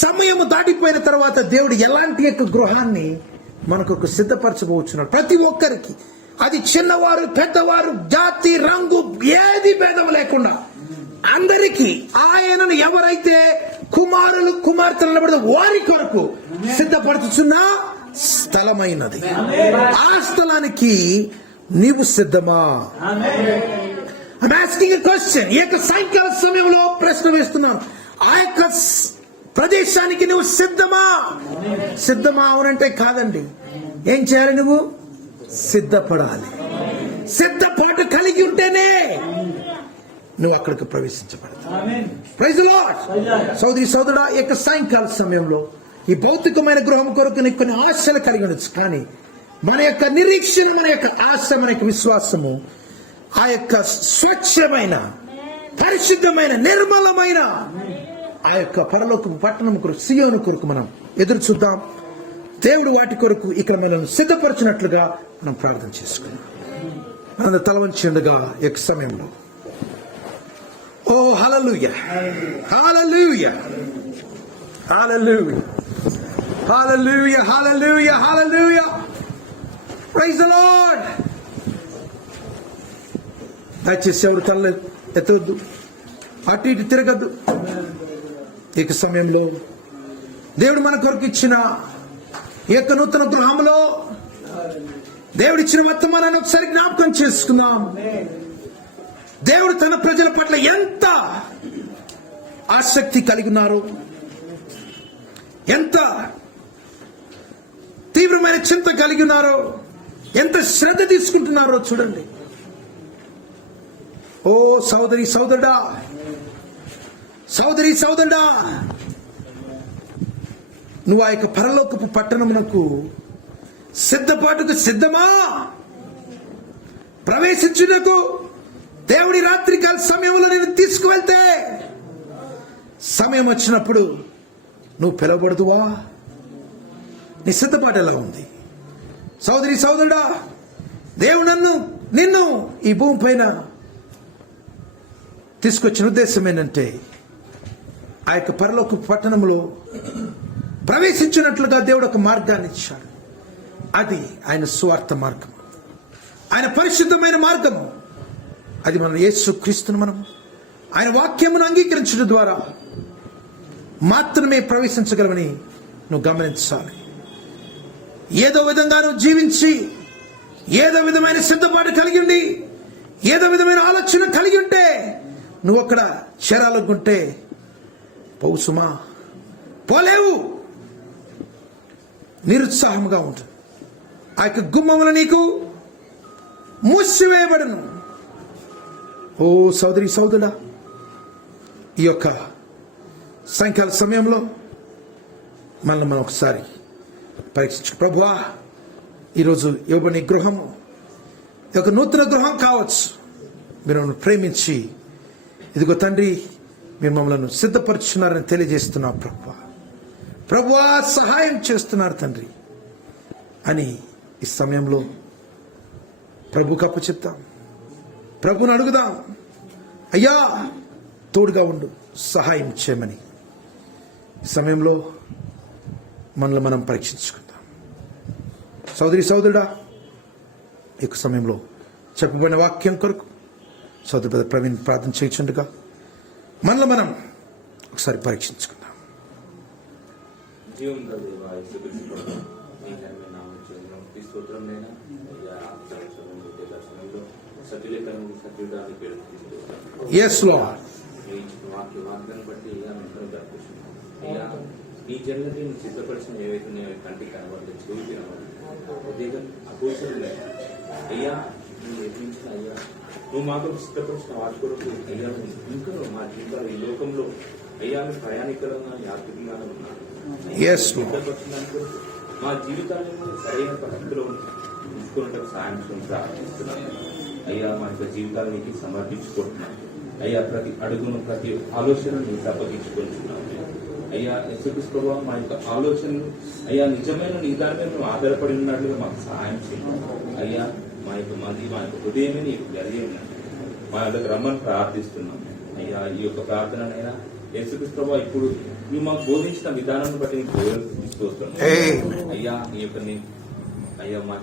సమయము దాటిపోయిన తర్వాత దేవుడు ఎలాంటి యొక్క గృహాన్ని మనకు సిద్ధపరచబోచున్నాడు. ప్రతి ఒక్కరికి, అది చిన్నవారు పెద్దవారు, జాతి రంగు ఏది భేదం లేకుండా అందరికీ ఆయనను ఎవరైతే కుమారులు కుమార్తెలు అనబడిన వారి కొరకు సిద్ధపరచుచున్న స్థలమైనది. ఆ స్థలానికి నీవు సిద్ధమా? I'm asking a question. ఈ యొక్క సాయంకాల సమయంలో ప్రశ్న వేస్తున్నాను. ఆ యొక్క ప్రదేశానికి నువ్వు సిద్ధమా? సిద్ధమా అవునంటే కాదండి. ఏం చేయాలి? నువ్వు సిద్ధపడాలి. సిద్ధపాటు కలిగి ఉంటేనే నువ్వు అక్కడికి ప్రవేశించబడతావు. Praise the lord. సోదరి సోదరుడా, ఈ యొక్క సాయంకాల సమయంలో ఈ భౌతికమైన గృహం కొరకు నీకు కొన్ని ఆశలు కలిగి ఉండొచ్చు, కానీ మన యొక్క నిరీక్షణ, మన యొక్క ఆశ, మన యొక్క విశ్వాసము ఆ యొక్క స్వచ్ఛమైన, పరిశుద్ధమైన, నిర్మలమైన ఆ యొక్క పరలోకపు పట్టణం కొరకు, సియోను కొరకు మనం ఎదురు చూద్దాం. దేవుడు వాటి కొరకు ఇక్కడ మనల్ని సిద్ధపరచినట్లుగా మనం ప్రార్థన చేసుకున్నాం. మన తల వంచి ఉండగా ఈ యొక్క సమయంలో ఓ హల్లెలూయా, హల్లెలూయా, హల్లెలూయా, హల్లెలూయా, హల్లెలూయా, హల్లెలూయా. Praise the Lord. దయచేసి ఎవరు తల ఎత్తవద్దు, అటు ఇటు తిరగద్దు. ఈ సమయంలో దేవుడు మన కొరకు ఇచ్చిన ఈ యొక్క నూతన గృహంలో దేవుడు ఇచ్చిన వర్తమానాన్ని ఒకసారి జ్ఞాపకం చేసుకుందాం. దేవుడు తన ప్రజల పట్ల ఎంత ఆసక్తి కలిగి ఉన్నారు, ఎంత తీవ్రమైన చింత కలిగి ఉన్నారో, ఎంత శ్రద్ధ తీసుకుంటున్నారో చూడండి. ఓ సోదరి సోదరుడా, సోదరి సోదరుడా, నువ్వు ఆ యొక్క పరలోకపు పట్టణమునకు సిద్ధపాటుకు సిద్ధమా? ప్రవేశించుటకు దేవుడి రాత్రికాల సమయంలో నేను తీసుకువెళ్తే సమయం వచ్చినప్పుడు నువ్వు పిలవబడదువా? నీ సిద్ధపాటు ఎలా ఉంది? సోదరి సోదరుడా, దేవుడు నిన్ను ఈ భూమి పైన తీసుకొచ్చిన ఉద్దేశం ఏంటంటే ఆ యొక్క పరలోక పట్టణంలో ప్రవేశించినట్లుగా దేవుడు ఒక మార్గాన్ని ఇచ్చాడు. అది ఆయన సువార్త మార్గం, ఆయన పరిశుద్ధమైన మార్గము. అది మనం యేసు క్రీస్తును మనం ఆయన వాక్యమును అంగీకరించడం ద్వారా మాత్రమే ప్రవేశించగలమని నువ్వు గమనించాలి. ఏదో విధంగా నువ్వు జీవించి, ఏదో విధమైన సిద్ధపాటు కలిగి ఉండి, ఏదో విధమైన ఆలోచన కలిగి ఉంటే నువ్వు అక్కడ చేరాలనుకుంటే పౌసుమా, పోలేవు. నిరుత్సాహంగా ఉంటుంది. ఆ యొక్క గుమ్మములు నీకు మూసివేయబడును. ఓ సోదరి సోదరుడా, ఈ యొక్క సాయంకాల సమయంలో మనల్ని మనం ఒకసారి పరీక్షించు. ప్రభువా, ఈరోజు ఇవ్వబడిన గృహము ఒక నూతన గృహం కావచ్చు. మీరు నన్ను ప్రేమించి, ఇదిగో తండ్రి, మీరు మమ్మల్ని సిద్ధపరుచున్నారని తెలియజేస్తున్నారు. ప్రభువా సహాయం చేస్తున్నారు తండ్రి అని ఈ సమయంలో ప్రభుకు అప్పచెప్తాం. ప్రభుని అడుగుదాం, అయ్యా తోడుగా ఉండు, సహాయం చేయమని. ఈ సమయంలో మనల్ని మనం పరీక్షించుకుందాం. సోదరి సోదరుడా, ఈ సమయంలో చెప్పబడిన వాక్యం కొరకు సోదరు ప్రవీణ్ ప్రార్థన చేయించుండగా మనల్ని మనం ఒకసారి పరీక్షించుకుందాం. జీవం దేవా, యేసుక్రీస్తు ప్రభువా, మీ ఘనమైన నామమున స్తోత్రం నైనా. అయ్యా, సమయంలో సత్యులేఖను సత్యుడానికి పేరు తీసుకొస్తాను. yes lord, వాక్యాన్ని బట్టి అందరం జరుపుకుంటున్నాం. అయ్యా, నీ జన్మకి నువ్వు సిద్ధపరిచిన ఏవైతే నేను కంటికి కనబడలేదు, చెవికి కనబడలేదు, అపోసలు అయ్యా, నువ్వు నిర్మించిన అయ్యా, నువ్వు మాకు సిద్ధపరిచిన వాటి కొరకు అయ్యా, ఇంకా మా జీవితాలు ఈ లోకంలో అయ్యా ప్రయాణికులుగా యాత్రికులుగా ఉన్నాను. yes lord, మా జీవితాలను సరైన పద్ధతిలో ఉంచుకున్నట్టు సాయం ప్రార్థిస్తున్నాను. అయ్యా, మా యొక్క జీవితానికి సమర్పించుకుంటున్నాను. అయ్యా, ప్రతి అడుగును, ప్రతి ఆలోచనను నీకు అప్పగించుకుంటున్నాను. అయ్యా, యేసుక్రీస్తు ప్రభువా, మా యొక్క ఆలోచనలు అయ్యా నిజమైన నీ దాని మీద మేము ఆధారపడి ఉన్నట్లుగా మాకు సహాయం చేయండి. అయ్యా, మా యొక్క హృదయమే నీకు జరిగేది మా యొక్క రమ్మని ప్రార్థిస్తున్నాం. అయ్యా, ఈ యొక్క ప్రార్థనైనా యేసుక్రీస్తు ప్రభువా, ఇప్పుడు నువ్వు మాకు బోధించిన విధానాన్ని బట్టి నీకు తీసుకొస్తున్నాం. అయ్యా, నీ యొక్క అయ్యా మా